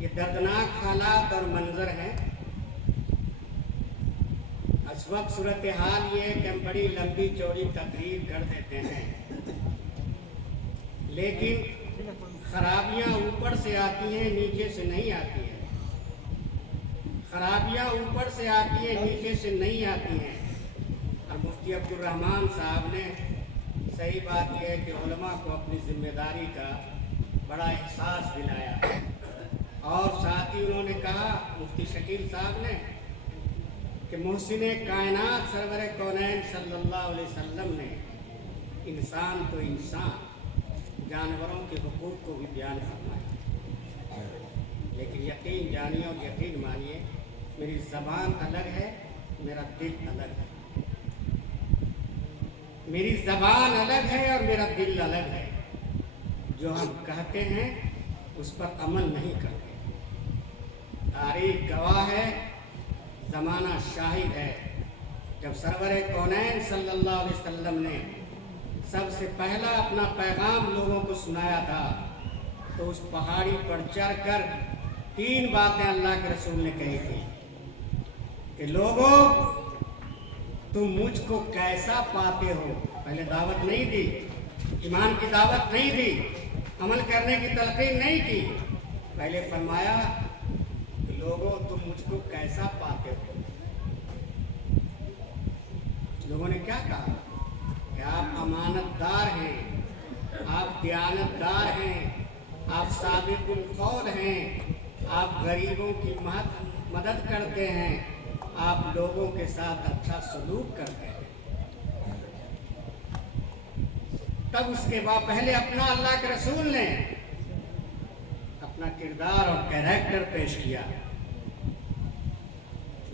ये दर्दनाक हालात और मंजर हैं। इस वक्त सूरत हाल ये है कि हम बड़ी लंबी चौड़ी तकरीर कर देते हैं, लेकिन खराबियां ऊपर से आती हैं, नीचे से नहीं आती हैं। खराबियां ऊपर से आती हैं, नीचे से नहीं आती हैं। और मुफ्ती अब्दुल रहमान साहब ने सही बात यह है कि उलमा को अपनी जिम्मेदारी का बड़ा एहसास दिलाया और साथ ही उन्होंने कहा, मुफ्ती शकील साहब ने, कि मोहसिने कायनात सरवर कौनैन सल्लल्लाहु अलैहि वसल्लम ने इंसान तो इंसान, जानवरों के हुकूक को भी बयान फरमाया। लेकिन यकीन जानिए और यकीन मानिए, मेरी ज़बान अलग है, मेरा दिल अलग है। मेरी ज़बान अलग है और मेरा दिल अलग है। जो हम कहते हैं उस पर अमल नहीं करते। तारीख गवाह है, ज़माना शाहिद है। जब सरवर कौनैन सल्लल्लाहु अलैहि वसल्लम ने सबसे पहला अपना पैगाम लोगों को सुनाया था, तो उस पहाड़ी पर चढ़कर 3 बातें अल्लाह के रसूल ने कही थी कि लोगों, तुम मुझको कैसा पाते हो। पहले दावत नहीं दी, ईमान की दावत नहीं दी, अमल करने की तलकीन नहीं की। पहले फरमाया कि लोगों, तुम मुझको कैसा पाते हो। लोगों ने क्या कहा कि आप अमानतदार हैं, आप दयानतदार हैं, आप साबिकुल कौल हैं, आप गरीबों की मदद करते हैं, आप लोगों के साथ अच्छा सलूक करते हैं। तब उसके बाद पहले अपना अल्लाह के रसूल ने अपना किरदार और कैरेक्टर पेश किया,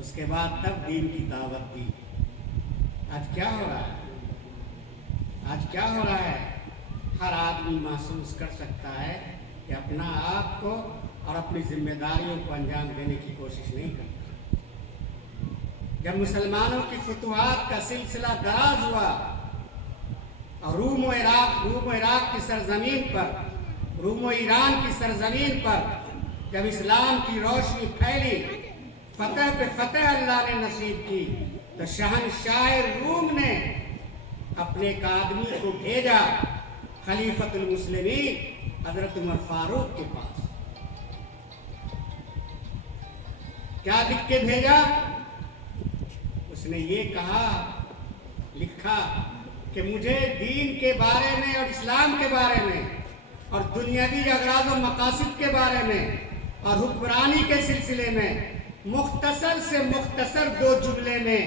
उसके बाद तब दीन की दावत दी। आज क्या हो रहा है? आज क्या हो रहा है? हर आदमी महसूस कर सकता है कि अपना आप को और अपनी जिम्मेदारियों को अंजाम देने की कोशिश नहीं करता। जब मुसलमानों की फतुहात का सिलसिला दराज हुआ और रूम और इराक की सरजमीन पर, रूम और ईरान की सरजमीन पर जब इस्लाम की रोशनी फैली, फतह पे फतह अल्लाह ने नसीब की, तो शहनशाह रूम ने अपने एक आदमी को भेजा खलीफतुल मुस्लिमीन हजरत उमर फारूक के पास। क्या लिख के भेजा? उसने ये कहा, लिखा कि मुझे दीन के बारे में और इस्लाम के बारे में और दुनियावी अगराज व मकासिद के बारे में और हुक्मरानी के सिलसिले में मुख्तसर से मुख्तसर 2 जुमले में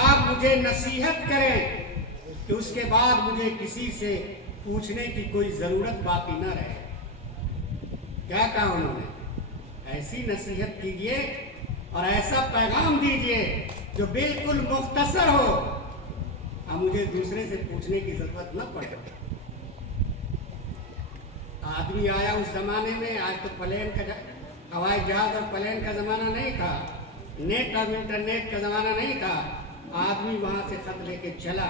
आप मुझे नसीहत करें कि उसके बाद मुझे किसी से पूछने की कोई ज़रूरत बाकी न रहे। क्या कहा उन्होंने? ऐसी नसीहत कीजिए और ऐसा पैगाम दीजिए जो बिल्कुल मुख्तसर हो, अब मुझे दूसरे से पूछने की ज़रूरत न पड़े। आदमी आया उस ज़माने में, आज तो प्लेन का हवाई जहाज और प्लेन का ज़माना नहीं था, नेट और इंटरनेट का ज़माना नहीं था। आदमी वहाँ से खत लेके चला,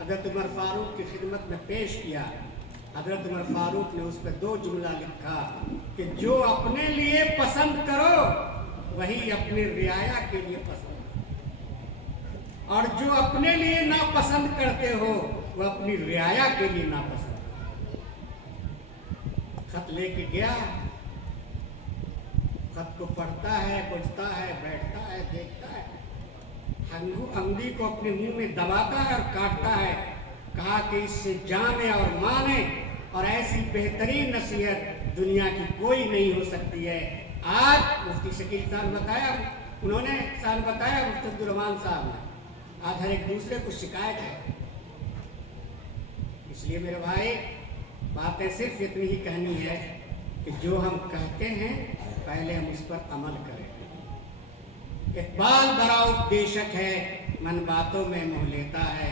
हज़रत उमर फारूक की खिदमत में पेश किया। हज़रत उमर फारूक ने उस पर 2 जुमला लिखा कि जो अपने लिए पसंद करो वही अपने रियाया के लिए पसंद, और जो अपने लिए ना पसंद करते हो वह अपनी रियाया के लिए ना पसंद। खत लेके गया, खत को पढ़ता है, बुझता है, बैठता है, देखता है, अंगुली को अपने मुंह में दबाता है और काटता है। कहा कि इससे जाने और माने और ऐसी बेहतरीन नसीहत दुनिया की कोई नहीं हो सकती है। आज मुफ्ती शकील साहब बताया, उन्होंने साहब बताया, मुफ्ती अब्दुल रहमान साहब ने, आज हर एक दूसरे को शिकायत है। इसलिए मेरे भाई, बातें सिर्फ इतनी ही कहनी है कि जो हम कहते हैं पहले हम उस पर अमल करें। इकबाल बड़ा उपदेशक है, मन बातों में मोह लेता है,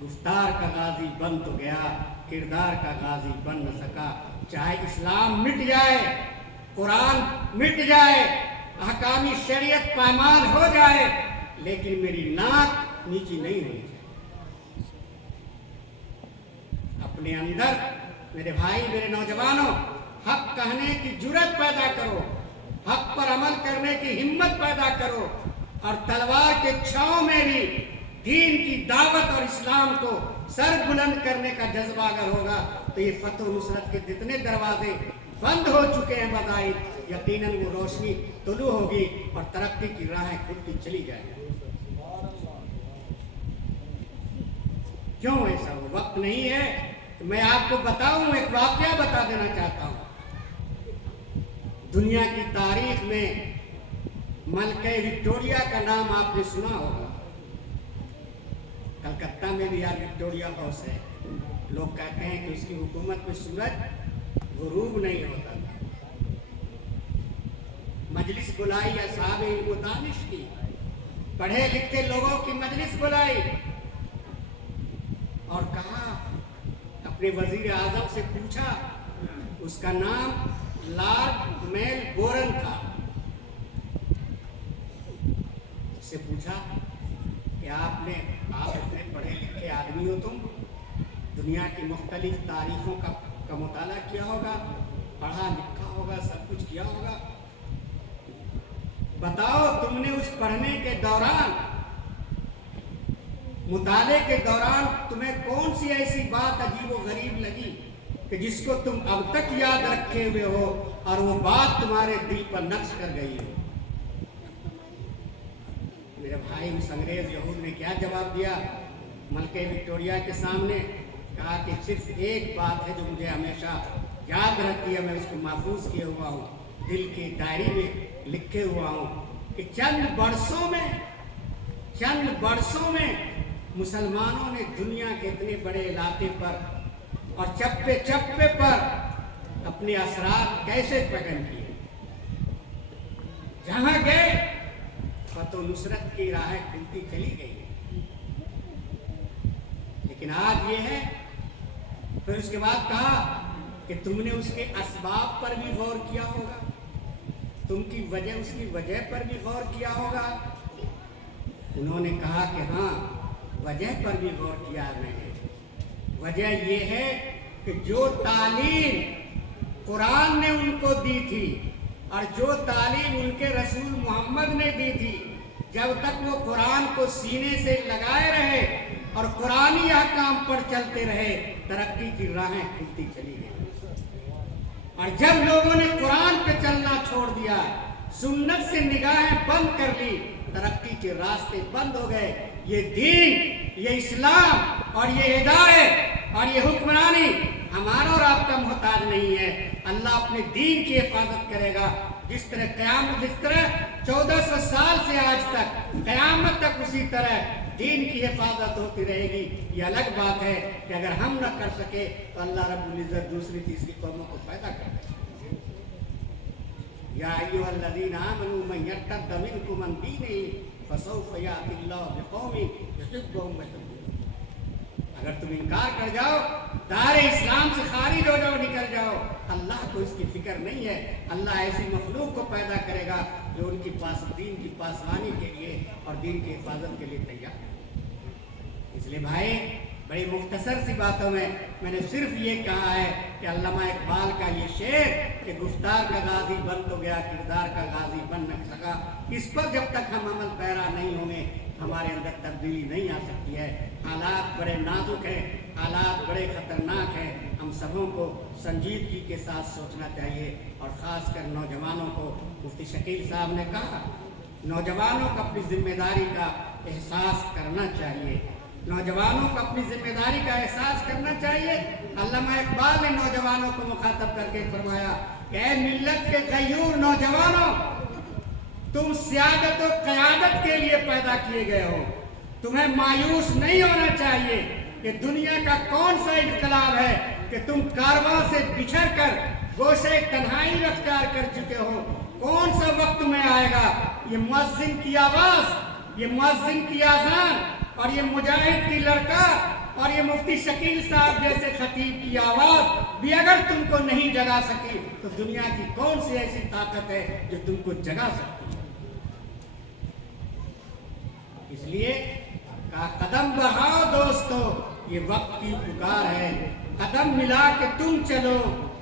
गुफ्तार का गाजी बन तो गया, किरदार का गाजी बन न सका। चाहे इस्लाम मिट जाए, कुरान मिट जाए, अहकामी शरीयत पायमाल हो जाए, लेकिन मेरी नाक नीची नहीं होनी चाहिए। अपने अंदर मेरे भाई, मेरे नौजवानों, हक कहने की जुर्रत पैदा करो, हक पर अमल करने की हिम्मत पैदा करो, और तलवार के छांव में भी दीन की दावत और इस्लाम को सर बुलंद करने का जज्बा अगर होगा तो ये फतह नुसरत के जितने दरवाजे बंद हो चुके हैं बदाई, यकीनन वो रोशनी तुलू होगी और तरक्की की राहें खुलती चली जाएगी। क्यों ऐसा हो? वक्त नहीं है। मैं आपको बताऊं, एक वाकया बता देना चाहता हूं। दुनिया की तारीख में मलके विक्टोरिया का नाम आपने सुना होगा। कलकत्ता में भी यार विक्टोरिया हाउस है। लोग कहते हैं कि उसकी हुकूमत में सूरज गुरूब नहीं होता था। मजलिस बुलाई असहाब इल्म दानिश की, पढ़े लिखे लोगों की मजलिस बुलाई और कहा, अपने वजीर आजम से पूछा, उसका नाम लॉर्ड मेलबोर्न था। उससे पूछा कि आप इतने पढ़े लिखे आदमी हो, तुम दुनिया की मुख्तलिफ तारीखों का मुताला किया होगा, पढ़ा लिखा होगा, सब कुछ किया होगा, बताओ तुमने उस पढ़ने के दौरान, मुताले के दौरान तुम्हें कौन सी ऐसी बात अजीब व गरीब लगी कि जिसको तुम अब तक याद रखे हुए हो और वो बात तुम्हारे दिल पर नक्श कर गई हो। मेरे भाई, उस अंग्रेज यहूद ने क्या जवाब दिया मलके विक्टोरिया के सामने? कहा कि सिर्फ एक बात है जो मुझे हमेशा याद रहती है, मैं उसको महफूज किए हुआ हूँ, दिल की डायरी में लिखे हुआ हूँ कि चंद बरसों में मुसलमानों ने दुनिया के इतने बड़े इलाके पर और चप्पे चप्पे पर अपने असरात कैसे प्रकट किए। जहां गए फतो नुसरत की राहें खुलती चली गई। लेकिन आज ये है, फिर उसके बाद कहा कि तुमने उसके असबाब पर भी गौर किया होगा, उसकी वजह पर भी गौर किया होगा। उन्होंने कहा कि हाँ, वजह पर भी गौर किया है मैंने। वजह ये है कि जो तालीम कुरान ने उनको दी थी और जो तालीम उनके रसूल मोहम्मद ने दी थी, जब तक वो कुरान को सीने से लगाए रहे और कुरानी अहकाम पर चलते रहे, तरक्की की राहें खुलती चली गई। और जब लोगों ने कुरान पे चलना छोड़ दिया, सुन्नत से निगाहें बंद कर ली, तरक्की के रास्ते बंद हो गए। ये दीन, ये इस्लाम और ये हिदायत और ये हुक्मरानी हमारा और आपका मोहताज नहीं है। अल्लाह अपने दीन की हिफाजत करेगा। जिस तरह 1400 साल से आज तक क़यामत तक उसी तरह दीन की हिफाजत होती रहेगी। ये अलग बात है कि अगर हम न कर सके तो अल्लाह रब्बुल इज़्ज़त दूसरी तीसरी कौमों को पैदा कर दे। या अय्युहल्लज़ीना आमनू मन यर्तद्द मिनकुम अन दीनिही फसौफ यातिल्लाहु बिक़ौमिन युहिब्बुहुम व युहिब्बूनहु। अगर तुम इनकार कर जाओ, दायरे इस्लाम से खारिज हो जाओ, निकल जाओ, अल्लाह को इसकी फिक्र नहीं है। अल्लाह ऐसी मखलूक को पैदा करेगा जो उनकी दीन की पासवानी के लिए और दीन की हिफाजत के लिए तैयार है। इसलिए भाई, बड़ी मुख्तसर सी बातों में मैंने सिर्फ ये कहा है कि अल्लामा इकबाल का ये शेर कि गुफ्तार का गाजी बन तो गया, किरदार का गाजी बन न सका, इस पर जब तक हम अमल पैरा नहीं होंगे हमारे अंदर तब्दीली नहीं आ सकती है। हालात बड़े नाजुक हैं, हालात बड़े ख़तरनाक हैं। हम सबों को संजीदगी के साथ सोचना चाहिए और ख़ासकर नौजवानों को। मुफ्ती शकील साहब ने कहा, नौजवानों को अपनी जिम्मेदारी का एहसास करना चाहिए। नौजवानों को अपनी जिम्मेदारी का एहसास करना चाहिए। अल्लामा इकबाल ने नौजवानों को मुखातब करके फरमाया कि ऐ मिल्लत के गयूर नौजवानों, तुम सियादत और क़यादत के लिए पैदा किए गए हो। तुम्हें मायूस नहीं होना चाहिए कि दुनिया का कौन सा इनकलाब है कि तुम कारवां से बिछड़ कर गोशे तन्हाई अख्तियार कर चुके हो। कौन सा वक्त में आएगा ये मुअज्जिन की आवाज़, ये मुअज्जिन की आज़ान और ये मुजाहिद की लड़का और ये मुफ्ती शकील साहब जैसे खतीब की आवाज़ भी अगर तुमको नहीं जगा सकी तो दुनिया की कौन सी ऐसी ताकत है जो तुमको जगा सकती है। इसलिए कदम बढ़ाओ दोस्तों, ये वक्त की पुकार है। कदम मिला के तुम चलो,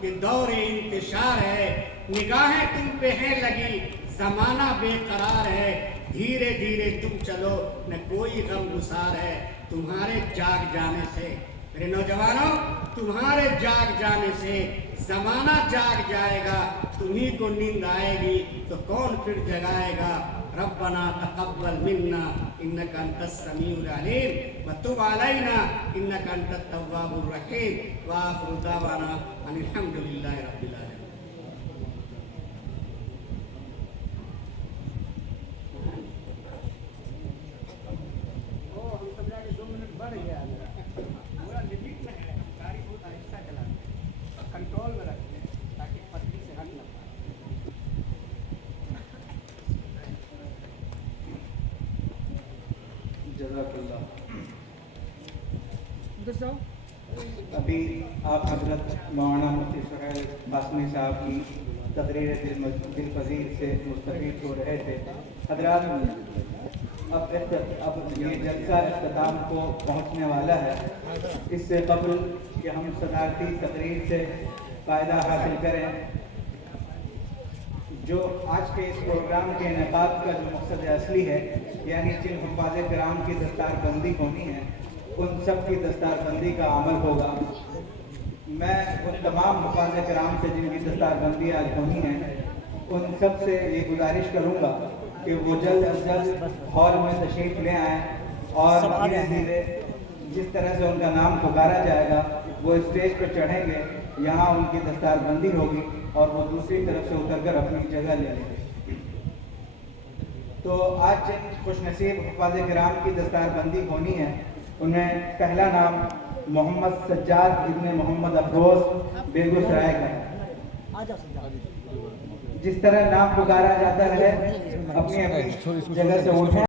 ये दौरे इंतशार है। निगाहें तुम पे हैं लगी, ज़माना बेकरार है। धीरे धीरे तुम चलो, न कोई गम गुसार है तुम्हारे जाग जाने से। मेरे नौजवानों, तुम्हारे जाग जाने से ज़माना जाग जाएगा। तुम्ही को नींद आएगी तो कौन फिर जगाएगा। रब्बना तक़ब्बल मिन्ना इन्नका अंतस समीउल अलीम व तुब अलैना इन्नका अंतत तव्वाबुर रहीम व आखिरु दावाना अनिल हम्दुलिल्लाहि रब्बिल आलमीन। कंट्रोल में रखते हैं ताकि पत्नी से हट न पाए। जज़ाकल्लाह। अभी आप हजरत मौलाना मुफ्ती सुहैल कासमी साहब की तकरीर दिल पजीर से मुस्तफ़ीद हो रहे थे। हजरात, अब ये जलसा इख्तिताम को पहुँचने वाला है। इससे कबल कि हम सदारती तकरीर से फ़ायदा हासिल करें, जो आज के इस प्रोग्राम के इनेकाद का जो मकसद असली है, यानी जिन हुफ़ाज़ किराम की दस्तारबंदी होनी है, उन सब की दस्तारबंदी का अमल होगा। मैं उन तमाम हुफ़ाज़ किराम से जिनकी दस्तारबंदी आज होनी है, उन सब से ये गुजारिश करूँगा कि वो जल्द अज जल्द हॉल में तशरीफ़ ले आएँ और धीरे धीरे जिस तरह से उनका नाम पुकारा जाएगा वो स्टेज पर चढ़ेंगे, यहाँ उनकी दस्तारबंदी होगी और वो दूसरी तरफ से उतरकर अपनी जगह ले लेंगे। तो आज जिन खुशनसीब हुफ़ाज़ किराम की दस्तारबंदी होनी है, उनमें पहला नाम मोहम्मद सज्जाद इब्न मोहम्मद अफरोज़ बेगूसराय का है। जिस तरह नाम पुकारा जाता है अपनी अपनी जगह से उठें।